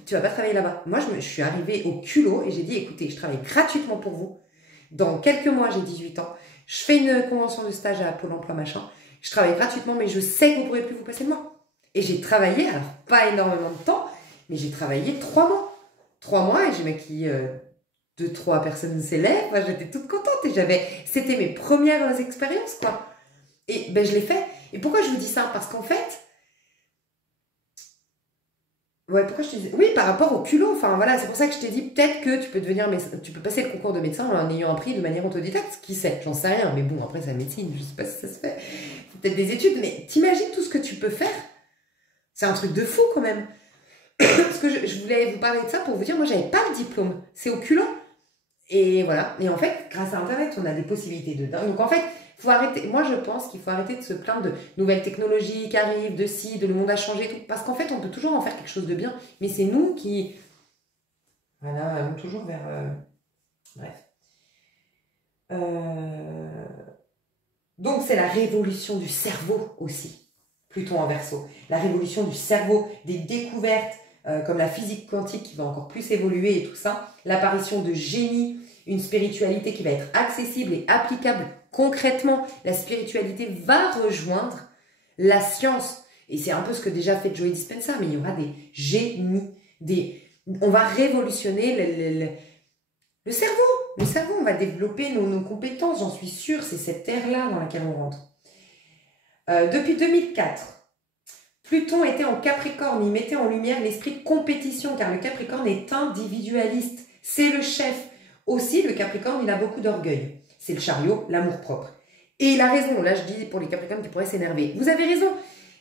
tu vas pas travailler là-bas. Moi, je suis arrivée au culot et j'ai dit, écoutez, je travaille gratuitement pour vous. Dans quelques mois, j'ai 18 ans, je fais une convention de stage à Pôle emploi, machin. Je travaille gratuitement, mais je sais que vous ne pourrez plus vous passer de moi. Et j'ai travaillé, alors pas énormément de temps, mais j'ai travaillé 3 mois. 3 mois et j'ai maquillé 2-3 personnes célèbres. Enfin, j'étais toute contente et c'était mes premières expériences, quoi. Et ben, je l'ai fait. Et pourquoi je vous dis ça? Parce qu'en fait, ouais, pourquoi je te dis... Oui, par rapport au culot, enfin voilà, c'est pour ça que je t'ai dit peut-être que tu peux tu peux passer le concours de médecin en ayant appris de manière autodidacte, qui sait, j'en sais rien, mais bon, après c'est la médecine, je sais pas si ça se fait, peut-être des études, mais t'imagines tout ce que tu peux faire? C'est un truc de fou quand même. Parce que je voulais vous parler de ça pour vous dire, moi j'avais pas le diplôme, c'est au culot. Et voilà, et en fait, grâce à Internet, on a des possibilités de dingue. Donc en fait, faut arrêter. Moi, je pense qu'il faut arrêter de se plaindre de nouvelles technologies qui arrivent, de le monde a changé, tout. Parce qu'en fait, on peut toujours en faire quelque chose de bien. Mais c'est nous qui, voilà, allons toujours vers... Bref. Donc, c'est la révolution du cerveau aussi. Pluton en Verseau. La révolution du cerveau, des découvertes comme la physique quantique qui va encore plus évoluer et tout ça. L'apparition de génies, une spiritualité qui va être accessible et applicable concrètement. La spiritualité va rejoindre la science. Et c'est un peu ce que déjà fait Joe Dispenza, mais il y aura des génies. On va révolutionner le cerveau. Le cerveau, on va développer nos compétences, j'en suis sûre. C'est cette ère-là dans laquelle on rentre. Depuis 2004, Pluton était en Capricorne. Il mettait en lumière l'esprit de compétition, car le Capricorne est individualiste. C'est le chef. Aussi, le Capricorne, il a beaucoup d'orgueil. C'est le chariot, l'amour-propre. Et il a raison. Là, je dis pour les Capricornes qui pourraient s'énerver. Vous avez raison.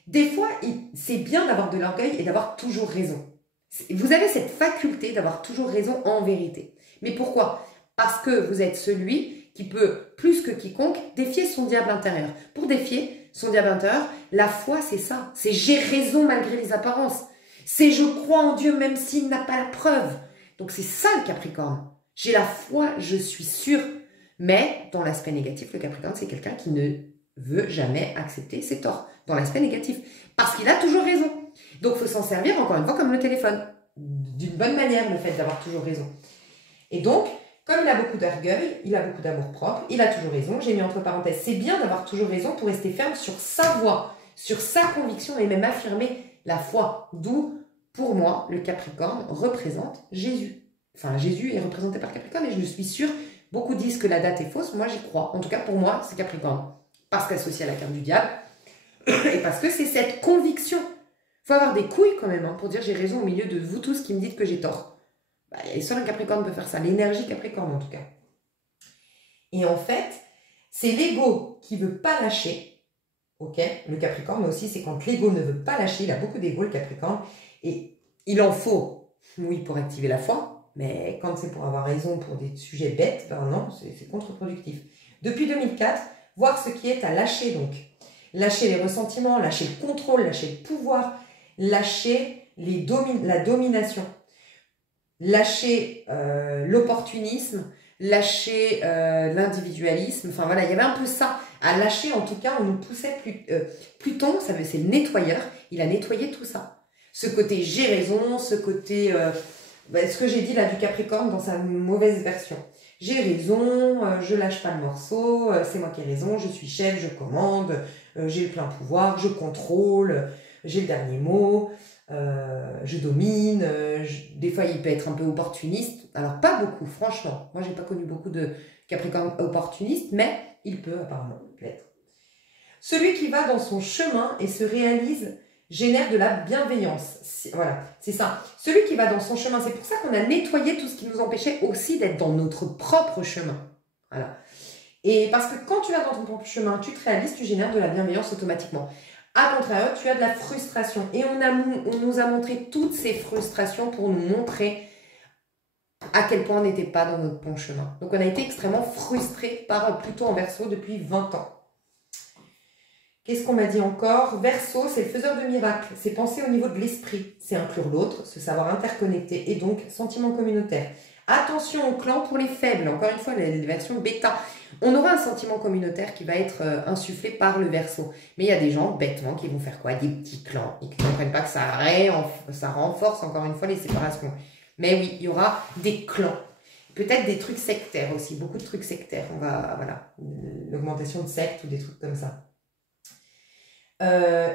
Des fois, c'est bien d'avoir de l'orgueil et d'avoir toujours raison. Vous avez cette faculté d'avoir toujours raison en vérité. Mais pourquoi? Parce que vous êtes celui qui peut, plus que quiconque, défier son diable intérieur. Pour défier son diable intérieur, la foi, c'est ça. C'est j'ai raison malgré les apparences. C'est je crois en Dieu même s'il n'a pas la preuve. Donc c'est ça le Capricorne. J'ai la foi, je suis sûre. Mais dans l'aspect négatif, le Capricorne, c'est quelqu'un qui ne veut jamais accepter ses torts. Dans l'aspect négatif. Parce qu'il a toujours raison. Donc il faut s'en servir, encore une fois, comme le téléphone. D'une bonne manière, le fait d'avoir toujours raison. Et donc, comme il a beaucoup d'orgueil, il a beaucoup d'amour-propre, il a toujours raison. J'ai mis entre parenthèses, c'est bien d'avoir toujours raison pour rester ferme sur sa voie, sur sa conviction et même affirmer la foi. D'où, pour moi, le Capricorne représente Jésus. Enfin, Jésus est représenté par Capricorne et je suis sûre, beaucoup disent que la date est fausse, moi j'y crois. En tout cas, pour moi, c'est Capricorne. Parce qu'associé à la carte du diable et parce que c'est cette conviction. Il faut avoir des couilles quand même pour dire j'ai raison au milieu de vous tous qui me dites que j'ai tort. Bah, et seul un Capricorne peut faire ça, l'énergie Capricorne en tout cas. Et en fait, c'est l'ego qui ne veut pas lâcher, ok? Le Capricorne aussi, c'est quand l'ego ne veut pas lâcher, il a beaucoup d'ego le Capricorne, et il en faut, oui, pour activer la foi, mais quand c'est pour avoir raison pour des sujets bêtes, ben non, c'est contre-productif. Depuis 2004, voir ce qui est à lâcher donc. Lâcher les ressentiments, lâcher le contrôle, lâcher le pouvoir, lâcher la domination. Lâcher l'opportunisme, lâcher l'individualisme, enfin voilà, il y avait un peu ça à lâcher, en tout cas on nous poussait Pluton, c'est le nettoyeur, il a nettoyé tout ça. Ce côté j'ai raison, ce côté, ce que j'ai dit là du Capricorne dans sa mauvaise version. J'ai raison, je lâche pas le morceau, c'est moi qui ai raison, je suis chef, je commande, j'ai le plein pouvoir, je contrôle, j'ai le dernier mot. Je domine, des fois il peut être un peu opportuniste, alors pas beaucoup franchement, moi j'ai pas connu beaucoup de Capricorne opportunistes, mais il peut apparemment l'être. Celui qui va dans son chemin et se réalise génère de la bienveillance, voilà, c'est ça, celui qui va dans son chemin, c'est pour ça qu'on a nettoyé tout ce qui nous empêchait aussi d'être dans notre propre chemin, voilà. Et parce que quand tu vas dans ton chemin, tu te réalises, tu génères de la bienveillance automatiquement. À contrario, tu as de la frustration. Et on nous a montré toutes ces frustrations pour nous montrer à quel point on n'était pas dans notre bon chemin. Donc on a été extrêmement frustrés par Pluton en Verseau depuis 20 ans. Qu'est-ce qu'on m'a dit encore? Verseau, c'est le faiseur de miracles. C'est penser au niveau de l'esprit. C'est inclure l'autre, se savoir interconnecter et donc sentiment communautaire. Attention au clan pour les faibles. Encore une fois, les versions bêta. On aura un sentiment communautaire qui va être insufflé par le Verseau. Mais il y a des gens, bêtement, qui vont faire quoi? Des petits clans. Et qui ne comprennent pas que ça renforce encore une fois les séparations. Mais oui, il y aura des clans. Peut-être des trucs sectaires aussi. Beaucoup de trucs sectaires. Voilà, l'augmentation de sectes ou des trucs comme ça.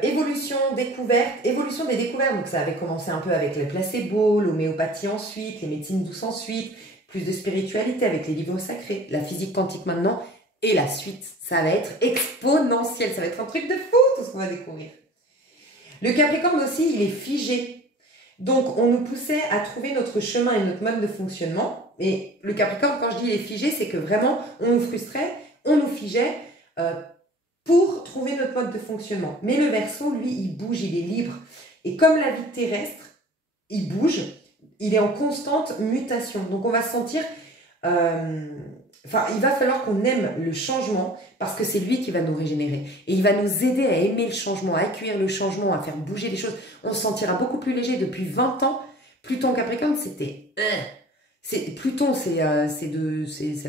Évolution des découvertes, donc ça avait commencé un peu avec le placebo, l'homéopathie ensuite, les médecines douces ensuite, plus de spiritualité avec les livres sacrés, la physique quantique maintenant, et la suite, ça va être exponentiel, ça va être un truc de fou tout ce qu'on va découvrir. Le Capricorne aussi, il est figé, donc on nous poussait à trouver notre chemin et notre mode de fonctionnement, et le Capricorne, quand je dis il est figé, c'est que vraiment, on nous frustrait, on nous figeait, pour trouver notre mode de fonctionnement. Mais le Verseau, lui, il bouge, il est libre. Et comme la vie terrestre, il bouge, il est en constante mutation. Donc on va se sentir... il va falloir qu'on aime le changement parce que c'est lui qui va nous régénérer. Et il va nous aider à aimer le changement, à accueillir le changement, à faire bouger les choses. On se sentira beaucoup plus léger. Depuis 20 ans, Pluton Capricorne, c'était... Pluton, c'est la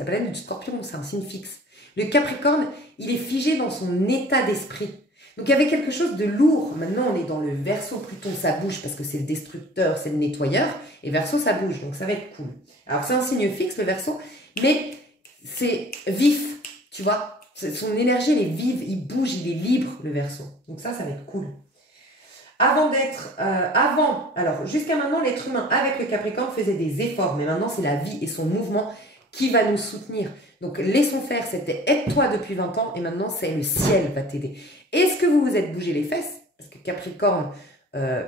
planète du Scorpion, c'est un signe fixe. Le Capricorne, il est figé dans son état d'esprit. Donc il y avait quelque chose de lourd. Maintenant, on est dans le Verseau. Pluton, ça bouge parce que c'est le destructeur, c'est le nettoyeur. Et Verseau, ça bouge, donc ça va être cool. Alors c'est un signe fixe, le Verseau, mais c'est vif, tu vois. Son énergie, elle est vive, il bouge, il est libre, le Verseau. Donc ça va être cool. Alors jusqu'à maintenant, l'être humain avec le Capricorne faisait des efforts, mais maintenant c'est la vie et son mouvement qui va nous soutenir. Donc laissons faire, c'était aide-toi depuis 20 ans et maintenant c'est le ciel va t'aider. Est-ce que vous vous êtes bougé les fesses? Parce que Capricorne,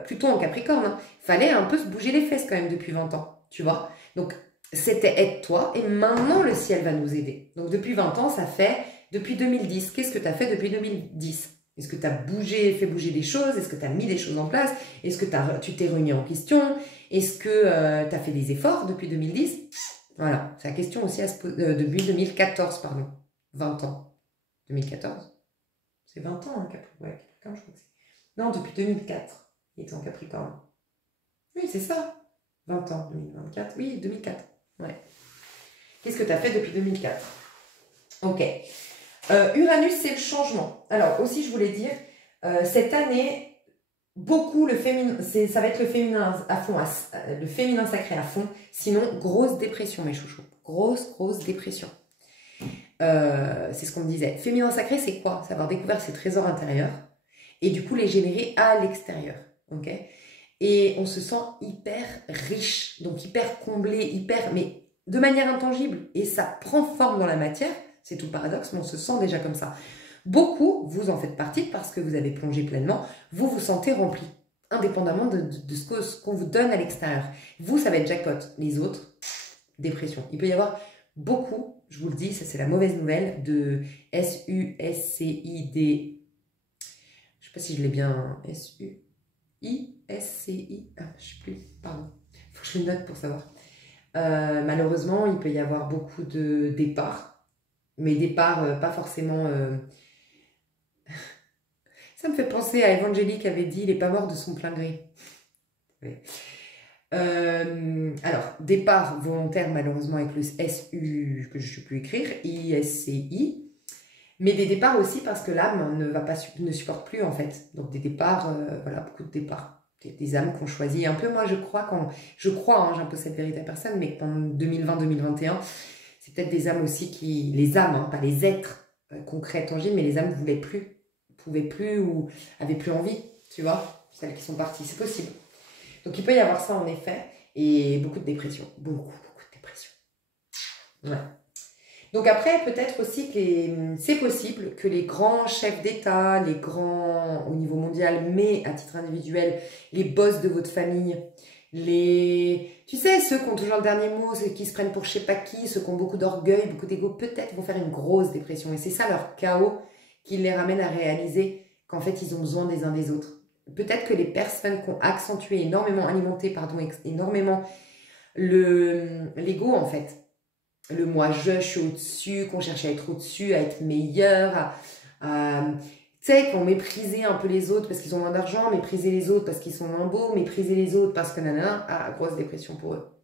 Pluton en Capricorne, fallait un peu se bouger les fesses quand même depuis 20 ans, tu vois. Donc c'était aide-toi et maintenant le ciel va nous aider. Donc depuis 20 ans, ça fait depuis 2010. Qu'est-ce que tu as fait depuis 2010? Est-ce que tu as fait bouger des choses? Est-ce que tu as mis des choses en place? Est-ce que tu t'es remis en question? Est-ce que tu as fait des efforts depuis 2010? Voilà, c'est la question aussi à se poser depuis 2014, pardon. 20 ans. 2014? C'est 20 ans, hein, Capricorne, je crois que c'est. Non, depuis 2004, il était en Capricorne. Oui, c'est ça. 20 ans, 2024. Oui, 2004. Ouais. Qu'est-ce que tu as fait depuis 2004? Ok. Uranus, c'est le changement. Alors, aussi, je voulais dire, cette année, beaucoup, ça va être le féminin à fond, le féminin sacré à fond. Sinon, grosse dépression, mes chouchous. Grosse dépression. C'est ce qu'on me disait. Féminin sacré, c'est quoi? C'est avoir découvert ses trésors intérieurs et du coup les générer à l'extérieur. Ok? Et on se sent hyper riche, donc hyper comblé, mais de manière intangible. Et ça prend forme dans la matière. C'est tout le paradoxe, mais on se sent déjà comme ça. Beaucoup, vous en faites partie parce que vous avez plongé pleinement, vous vous sentez rempli, indépendamment de ce qu'on vous donne à l'extérieur. Vous, ça va être jackpot. Les autres, dépression. Il peut y avoir beaucoup, je vous le dis, ça c'est la mauvaise nouvelle, de SUSCID. Je ne sais pas si je l'ai bien. SUISCI. Ah, je ne sais plus, pardon. Il faut que je le note pour savoir. Malheureusement, il peut y avoir beaucoup de départs. Mais départs, pas forcément... Ça me fait penser à Evangélie qui avait dit « Il n'est pas mort de son plein gré oui. ». Alors, départ volontaire malheureusement avec le SU, que je ne sais plus écrire, ISCI, mais des départs aussi parce que l'âme ne supporte plus en fait. Donc des départs, voilà, beaucoup de départs. Des âmes qu'on choisit. Un peu moi je crois, j'impose cette vérité à personne, mais qu'en 2020-2021, c'est peut-être des âmes aussi les âmes, hein, pas les êtres concrets, tangibles, mais les âmes ne pouvaient plus ou avaient plus envie, tu vois, celles qui sont parties, c'est possible. Donc il peut y avoir ça en effet, et beaucoup de dépression, beaucoup de dépression. Ouais. Donc après, peut-être aussi que c'est possible que les grands chefs d'État, les grands au niveau mondial, mais à titre individuel, les boss de votre famille, Tu sais, ceux qui ont toujours le dernier mot, ceux qui se prennent pour je sais pas qui, ceux qui ont beaucoup d'orgueil, beaucoup d'ego, peut-être vont faire une grosse dépression. Et c'est ça leur chaos qui les ramène à réaliser qu'en fait, ils ont besoin des uns des autres. Peut-être que les personnes qui ont accentué énormément, alimenté, pardon, énormément l'ego, en fait. Le moi, je suis au-dessus, qu'on cherche à être au-dessus, à être meilleur, tu sais, qu'on méprisait un peu les autres parce qu'ils ont moins d'argent, mépriser les autres parce qu'ils sont moins beaux, mépriser les autres parce que nanana, grosse dépression pour eux.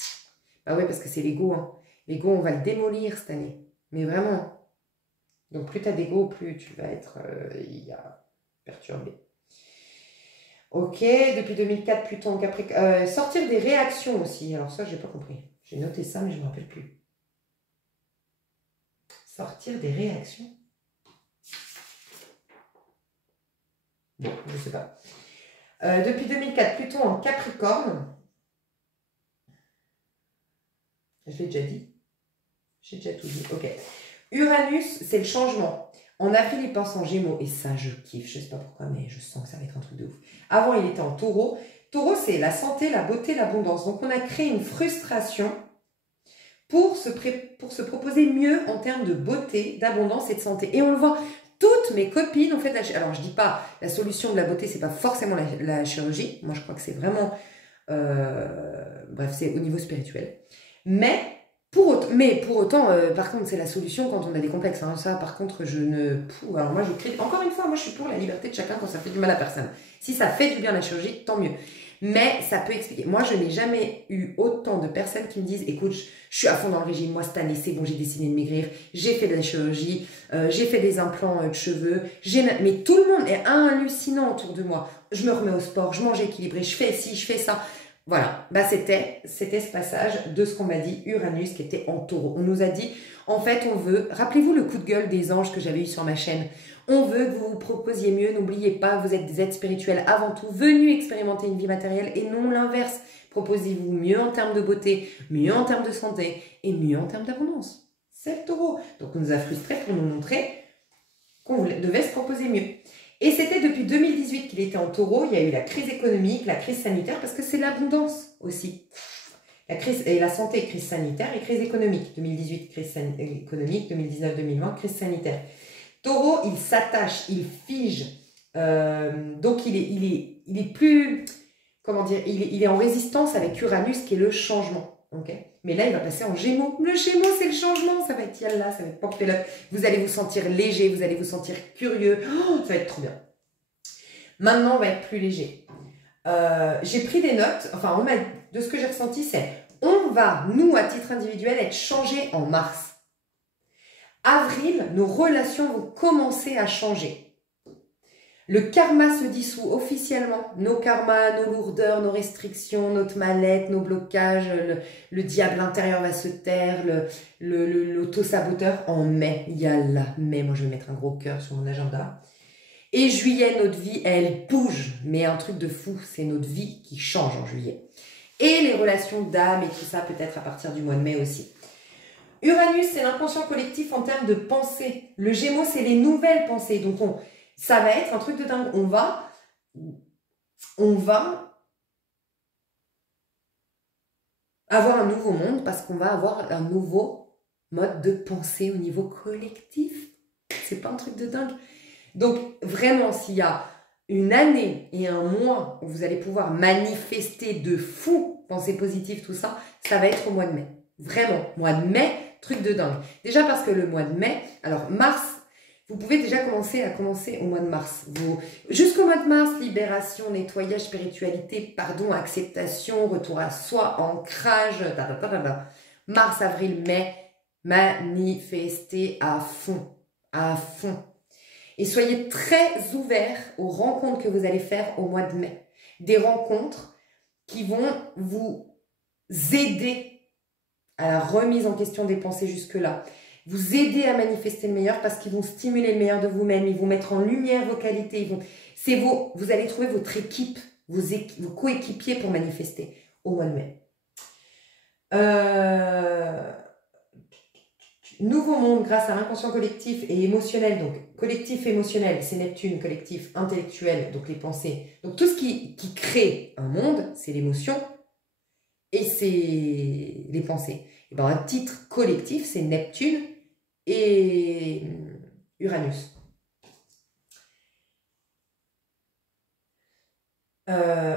Bah ouais, parce que c'est l'ego, hein. L'ego, on va le démolir cette année. Mais vraiment. Donc plus t'as d'ego, plus tu vas être perturbé. Ok, depuis 2004, Pluton en Capricorne. Sortir des réactions aussi. Alors ça, j'ai pas compris. J'ai noté ça, mais je me rappelle plus. Sortir des réactions. Bon, je sais pas. Depuis 2004, Pluton en Capricorne. Je l'ai déjà dit. J'ai déjà tout dit. Ok. Uranus, c'est le changement. En avril, il passe en Gémeaux. Et ça, je kiffe. Je sais pas pourquoi, mais je sens que ça va être un truc de ouf. Avant, il était en Taureau. Taureau, c'est la santé, la beauté, l'abondance. Donc, on a créé une frustration pour se proposer mieux en termes de beauté, d'abondance et de santé. Et on le voit, toutes mes copines ont fait de la chirurgie. Alors, je dis pas, la solution de la beauté, c'est pas forcément la chirurgie. Moi, je crois que c'est vraiment... bref, c'est au niveau spirituel. Mais pour autant, par contre, c'est la solution quand on a des complexes. Hein. Ça, par contre, je ne... alors moi, je crie... Encore une fois, moi, je suis pour la liberté de chacun quand ça fait du mal à personne. Si ça fait du bien la chirurgie, tant mieux. Mais ça peut expliquer. Moi, je n'ai jamais eu autant de personnes qui me disent « Écoute, je suis à fond dans le régime. Moi, cette année, c'est bon, j'ai décidé de maigrir. J'ai fait de la chirurgie. J'ai fait des implants de cheveux. Mais tout le monde est hallucinant autour de moi. Je me remets au sport. Je mange équilibré. Je fais ci, je fais ça. » Voilà, bah c'était ce passage de ce qu'on m'a dit Uranus qui était en Taureau. On nous a dit, en fait, on veut, rappelez-vous le coup de gueule des anges que j'avais eu sur ma chaîne, on veut que vous vous proposiez mieux, n'oubliez pas, vous êtes des êtres spirituels avant tout, venus expérimenter une vie matérielle et non l'inverse. Proposez-vous mieux en termes de beauté, mieux en termes de santé et mieux en termes d'abondance. C'est le Taureau. Donc on nous a frustrés pour nous montrer qu'on devait se proposer mieux. Et c'était depuis 2018 qu'il était en Taureau. Il y a eu la crise économique, la crise sanitaire, parce que c'est l'abondance aussi. La crise et la santé, crise sanitaire et crise économique. 2018, crise économique, 2019-2020, crise sanitaire. Taureau, il s'attache, il fige. Donc il est plus, comment dire, il est en résistance avec Uranus qui est le changement. Okay, mais là, il va passer en Gémeaux. Le Gémeaux, c'est le changement. Ça va être yalla, ça va être porte-le. Vous allez vous sentir léger, vous allez vous sentir curieux. Oh, ça va être trop bien. Maintenant, on va être plus léger. J'ai pris des notes. Enfin, de ce que j'ai ressenti, c'est on va, nous, à titre individuel, être changés en mars. Avril, nos relations vont commencer à changer. Le karma se dissout officiellement. Nos karmas, nos lourdeurs, nos restrictions, notre mal-être, nos blocages, le diable intérieur va se taire, l'auto-saboteur en mai. Yallah, mai, moi je vais mettre un gros cœur sur mon agenda. Et juillet, notre vie, elle bouge. Mais un truc de fou, c'est notre vie qui change en juillet. Et les relations d'âme et tout ça, peut-être à partir du mois de mai aussi. Uranus, c'est l'inconscient collectif en termes de pensée. Le Gémeaux, c'est les nouvelles pensées. Donc ça va être un truc de dingue. On va avoir un nouveau monde parce qu'on va avoir un nouveau mode de pensée au niveau collectif. C'est pas un truc de dingue. Donc, vraiment, s'il y a une année et un mois où vous allez pouvoir manifester de fou, pensée positive, tout ça, ça va être au mois de mai. Vraiment, mois de mai, truc de dingue. Déjà parce que le mois de mai, alors mars, vous pouvez déjà commencer au mois de mars. Jusqu'au mois de mars, libération, nettoyage, spiritualité, pardon, acceptation, retour à soi, ancrage, mars, avril, mai, manifestez à fond, à fond. Et soyez très ouverts aux rencontres que vous allez faire au mois de mai. Des rencontres qui vont vous aider à la remise en question des pensées jusque-là. Vous aider à manifester le meilleur parce qu'ils vont stimuler le meilleur de vous-même. Ils vont mettre en lumière vos qualités. Vous allez trouver votre équipe, vos coéquipiers pour manifester au mois de mai. Nouveau monde grâce à l'inconscient collectif et émotionnel. Donc, collectif et émotionnel, c'est Neptune. Collectif intellectuel, donc les pensées. Donc, tout ce qui crée un monde, c'est l'émotion. et c'est les pensées. Et ben, un titre collectif, c'est Neptune et Uranus.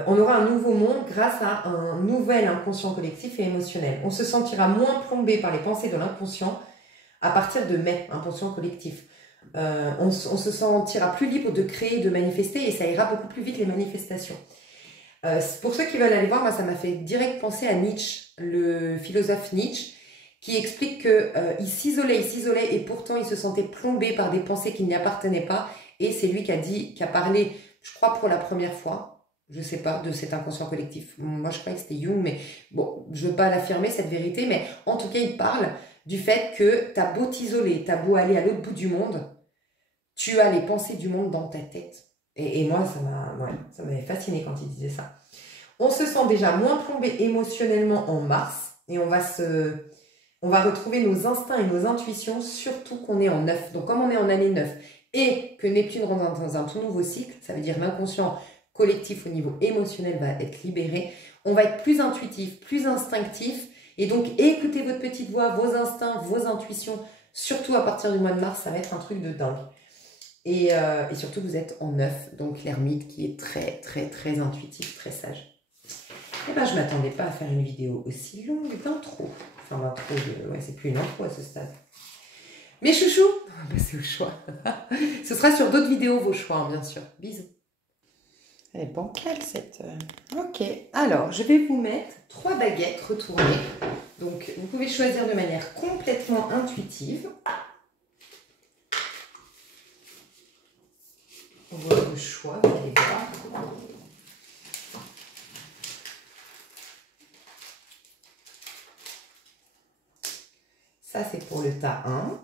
On aura un nouveau monde grâce à un nouvel inconscient collectif et émotionnel. On se sentira moins plombé par les pensées de l'inconscient à partir de mai, inconscient collectif. On se sentira plus libre de créer, de manifester, et ça ira beaucoup plus vite les manifestations. Pour ceux qui veulent aller voir, moi ça m'a fait direct penser à Nietzsche, le philosophe Nietzsche, qui explique qu'il s'isolait, et pourtant il se sentait plombé par des pensées qui n'y appartenaient pas, et c'est lui qui a parlé, je crois pour la première fois, je sais pas, de cet inconscient collectif. Moi je croyais que c'était Jung, mais bon, je veux pas l'affirmer cette vérité, mais en tout cas il parle du fait que t'as beau t'isoler, t'as beau aller à l'autre bout du monde, tu as les pensées du monde dans ta tête. Et moi, ça m'avait fasciné quand il disait ça. On se sent déjà moins plombé émotionnellement en mars, et on va retrouver nos instincts et nos intuitions, surtout qu'on est en 9. Donc comme on est en année 9 et que Neptune rentre dans un tout nouveau cycle, ça veut dire l'inconscient collectif au niveau émotionnel va être libéré, on va être plus intuitif, plus instinctif, et donc écoutez votre petite voix, vos instincts, vos intuitions, surtout à partir du mois de mars, ça va être un truc de dingue. Et surtout, vous êtes en 9, donc l'ermite qui est très, très, très intuitif, très sage. Eh ben, je ne m'attendais pas à faire une vidéo aussi longue d'intro. Enfin, d'intro, ouais, c'est plus une intro à ce stade. Mes chouchous, on va passer au choix. Ce sera sur d'autres vidéos, vos choix, hein, bien sûr. Bisous. Elle est bancale, cette... Ok, alors, je vais vous mettre 3 baguettes retournées. Donc, vous pouvez choisir de manière complètement intuitive. Votre choix, vous allez voir. Ça, c'est pour le tas 1.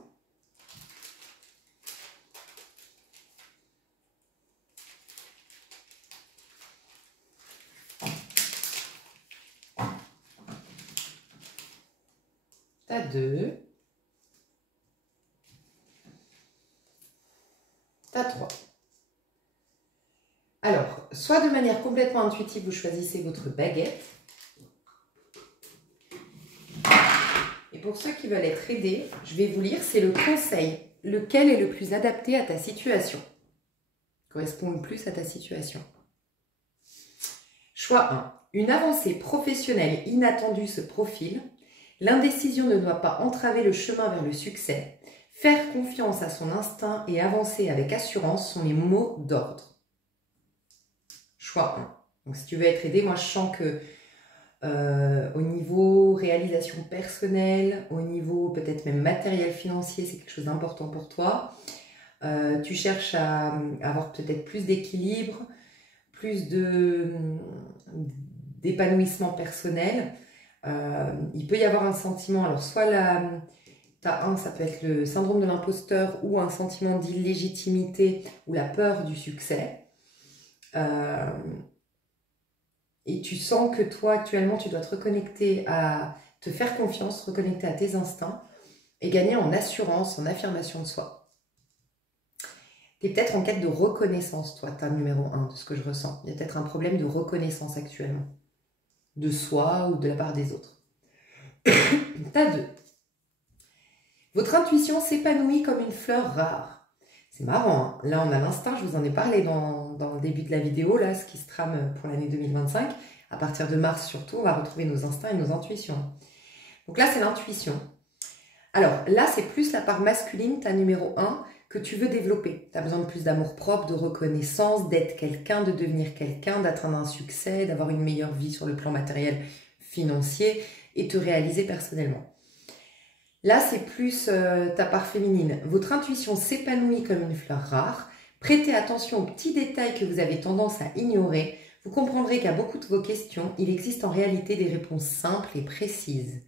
Tas 2. Tas 3. Alors, soit de manière complètement intuitive, vous choisissez votre baguette. Et pour ceux qui veulent être aidés, je vais vous lire, c'est le conseil. Lequel est le plus adapté à ta situation? Correspond le plus à ta situation. Choix 1. Une avancée professionnelle inattendue se profile. L'indécision ne doit pas entraver le chemin vers le succès. Faire confiance à son instinct et avancer avec assurance sont les mots d'ordre. Choix 1. Donc si tu veux être aidé, moi je sens que au niveau réalisation personnelle, au niveau peut-être même matériel financier, c'est quelque chose d'important pour toi. Tu cherches à avoir peut-être plus d'équilibre, plus d'épanouissement personnel. Il peut y avoir un sentiment, alors soit t'as un, ça peut être le syndrome de l'imposteur ou un sentiment d'illégitimité ou la peur du succès. Et tu sens que toi, actuellement, tu dois te reconnecter te faire confiance, reconnecter à tes instincts et gagner en assurance, en affirmation de soi. Tu es peut-être en quête de reconnaissance, toi, ta numéro 1, de ce que je ressens. Il y a peut-être un problème de reconnaissance actuellement, de soi ou de la part des autres. Tas 2. Votre intuition s'épanouit comme une fleur rare. C'est marrant, hein. Là on a l'instinct, je vous en ai parlé dans le début de la vidéo, là, ce qui se trame pour l'année 2025. À partir de mars surtout, on va retrouver nos instincts et nos intuitions. Donc là, c'est l'intuition. Alors là, c'est plus la part masculine, ta numéro 1, que tu veux développer. Tu as besoin de plus d'amour propre, de reconnaissance, d'être quelqu'un, de devenir quelqu'un, d'atteindre un succès, d'avoir une meilleure vie sur le plan matériel, financier et te réaliser personnellement. Là, c'est plus ta part féminine. Votre intuition s'épanouit comme une fleur rare. Prêtez attention aux petits détails que vous avez tendance à ignorer. Vous comprendrez qu'à beaucoup de vos questions, il existe en réalité des réponses simples et précises.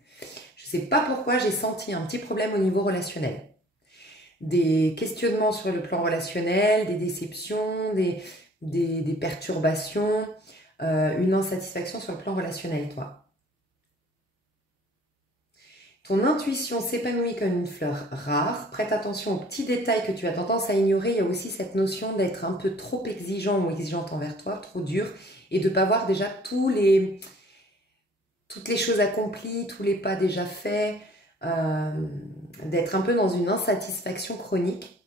Je ne sais pas pourquoi j'ai senti un petit problème au niveau relationnel. Des questionnements sur le plan relationnel, des déceptions, des perturbations, une insatisfaction sur le plan relationnel, toi. Ton intuition s'épanouit comme une fleur rare. Prête attention aux petits détails que tu as tendance à ignorer. Il y a aussi cette notion d'être un peu trop exigeant ou exigeante envers toi, trop dur, et de ne pas voir déjà tous les toutes les choses accomplies, tous les pas déjà faits, d'être un peu dans une insatisfaction chronique.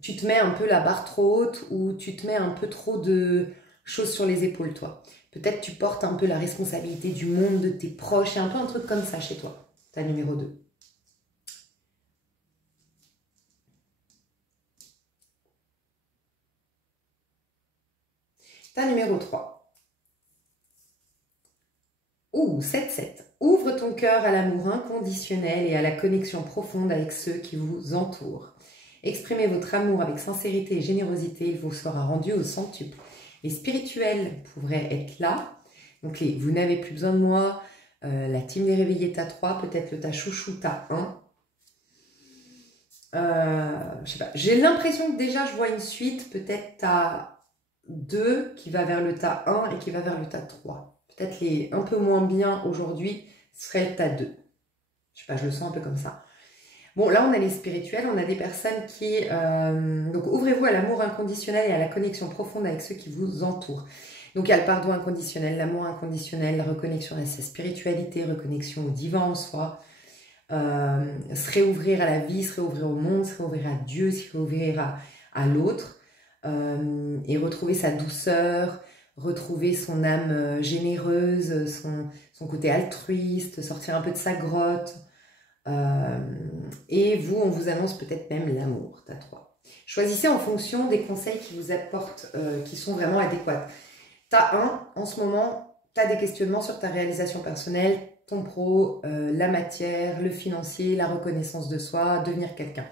Tu te mets un peu la barre trop haute ou tu te mets un peu trop de choses sur les épaules, toi. Peut-être tu portes un peu la responsabilité du monde, de tes proches, et un peu un truc comme ça chez toi, ta numéro 2. Ta numéro 3. Ouh, 7-7. Ouvre ton cœur à l'amour inconditionnel et à la connexion profonde avec ceux qui vous entourent. Exprimez votre amour avec sincérité et générosité, il vous sera rendu au centuple. Les spirituels pourraient être là. Donc vous n'avez plus besoin de moi. La team des réveillés, t'as 3. Peut-être le ta chouchou, t'as 1. Je sais pas. J'ai l'impression que déjà je vois une suite. Peut-être t'as 2 qui va vers le tas 1 et qui va vers le tas 3. Peut-être les un peu moins bien aujourd'hui serait le tas 2. Je sais pas, je le sens un peu comme ça. Bon, là, on a les spirituels, on a des personnes qui... donc, ouvrez-vous à l'amour inconditionnel et à la connexion profonde avec ceux qui vous entourent. Donc, il y a le pardon inconditionnel, l'amour inconditionnel, la reconnexion à sa spiritualité, reconnexion au divin en soi, se réouvrir à la vie, se réouvrir au monde, se réouvrir à Dieu, se réouvrir à l'autre, et retrouver sa douceur, retrouver son âme généreuse, son côté altruiste, sortir un peu de sa grotte. Et vous, on vous annonce peut-être même l'amour, t'as 3. Choisissez en fonction des conseils qui vous apportent, qui sont vraiment adéquats. T'as 1, en ce moment, t'as des questionnements sur ta réalisation personnelle, ton pro, la matière, le financier, la reconnaissance de soi, devenir quelqu'un.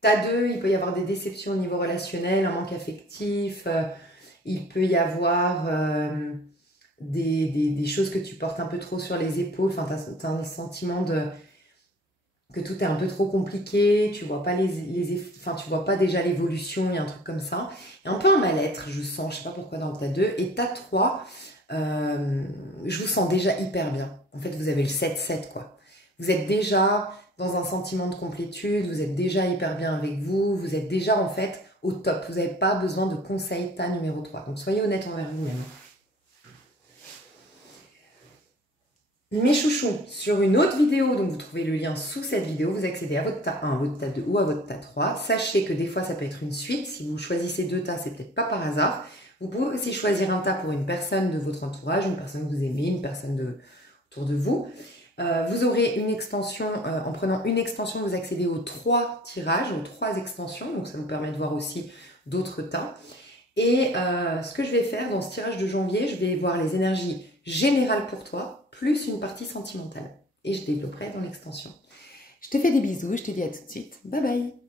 T'as 2, il peut y avoir des déceptions au niveau relationnel, un manque affectif, il peut y avoir des choses que tu portes un peu trop sur les épaules, enfin t'as un sentiment que tout est un peu trop compliqué, tu vois pas tu vois pas déjà l'évolution, il y a un truc comme ça. Et un peu un mal-être, je sens, je sais pas pourquoi dans le tas 2. Et tas 3, je vous sens déjà hyper bien. En fait, vous avez le 7-7, quoi. Vous êtes déjà dans un sentiment de complétude, vous êtes déjà hyper bien avec vous, vous êtes déjà en fait au top. Vous n'avez pas besoin de conseils tas numéro 3. Donc soyez honnête envers vous-même. Mes chouchous, sur une autre vidéo, donc vous trouvez le lien sous cette vidéo, vous accédez à votre tas 1, à votre tas 2 ou à votre tas 3. Sachez que des fois, ça peut être une suite. Si vous choisissez 2 tas, c'est peut-être pas par hasard. Vous pouvez aussi choisir un tas pour une personne de votre entourage, une personne que vous aimez, une personne autour de vous. Vous aurez une extension, en prenant une extension, vous accédez aux 3 tirages, aux 3 extensions. Donc ça vous permet de voir aussi d'autres tas. Et ce que je vais faire dans ce tirage de janvier, je vais voir les énergies générales pour toi, plus une partie sentimentale. Et je développerai dans l'extension. Je te fais des bisous, je te dis à tout de suite. Bye bye!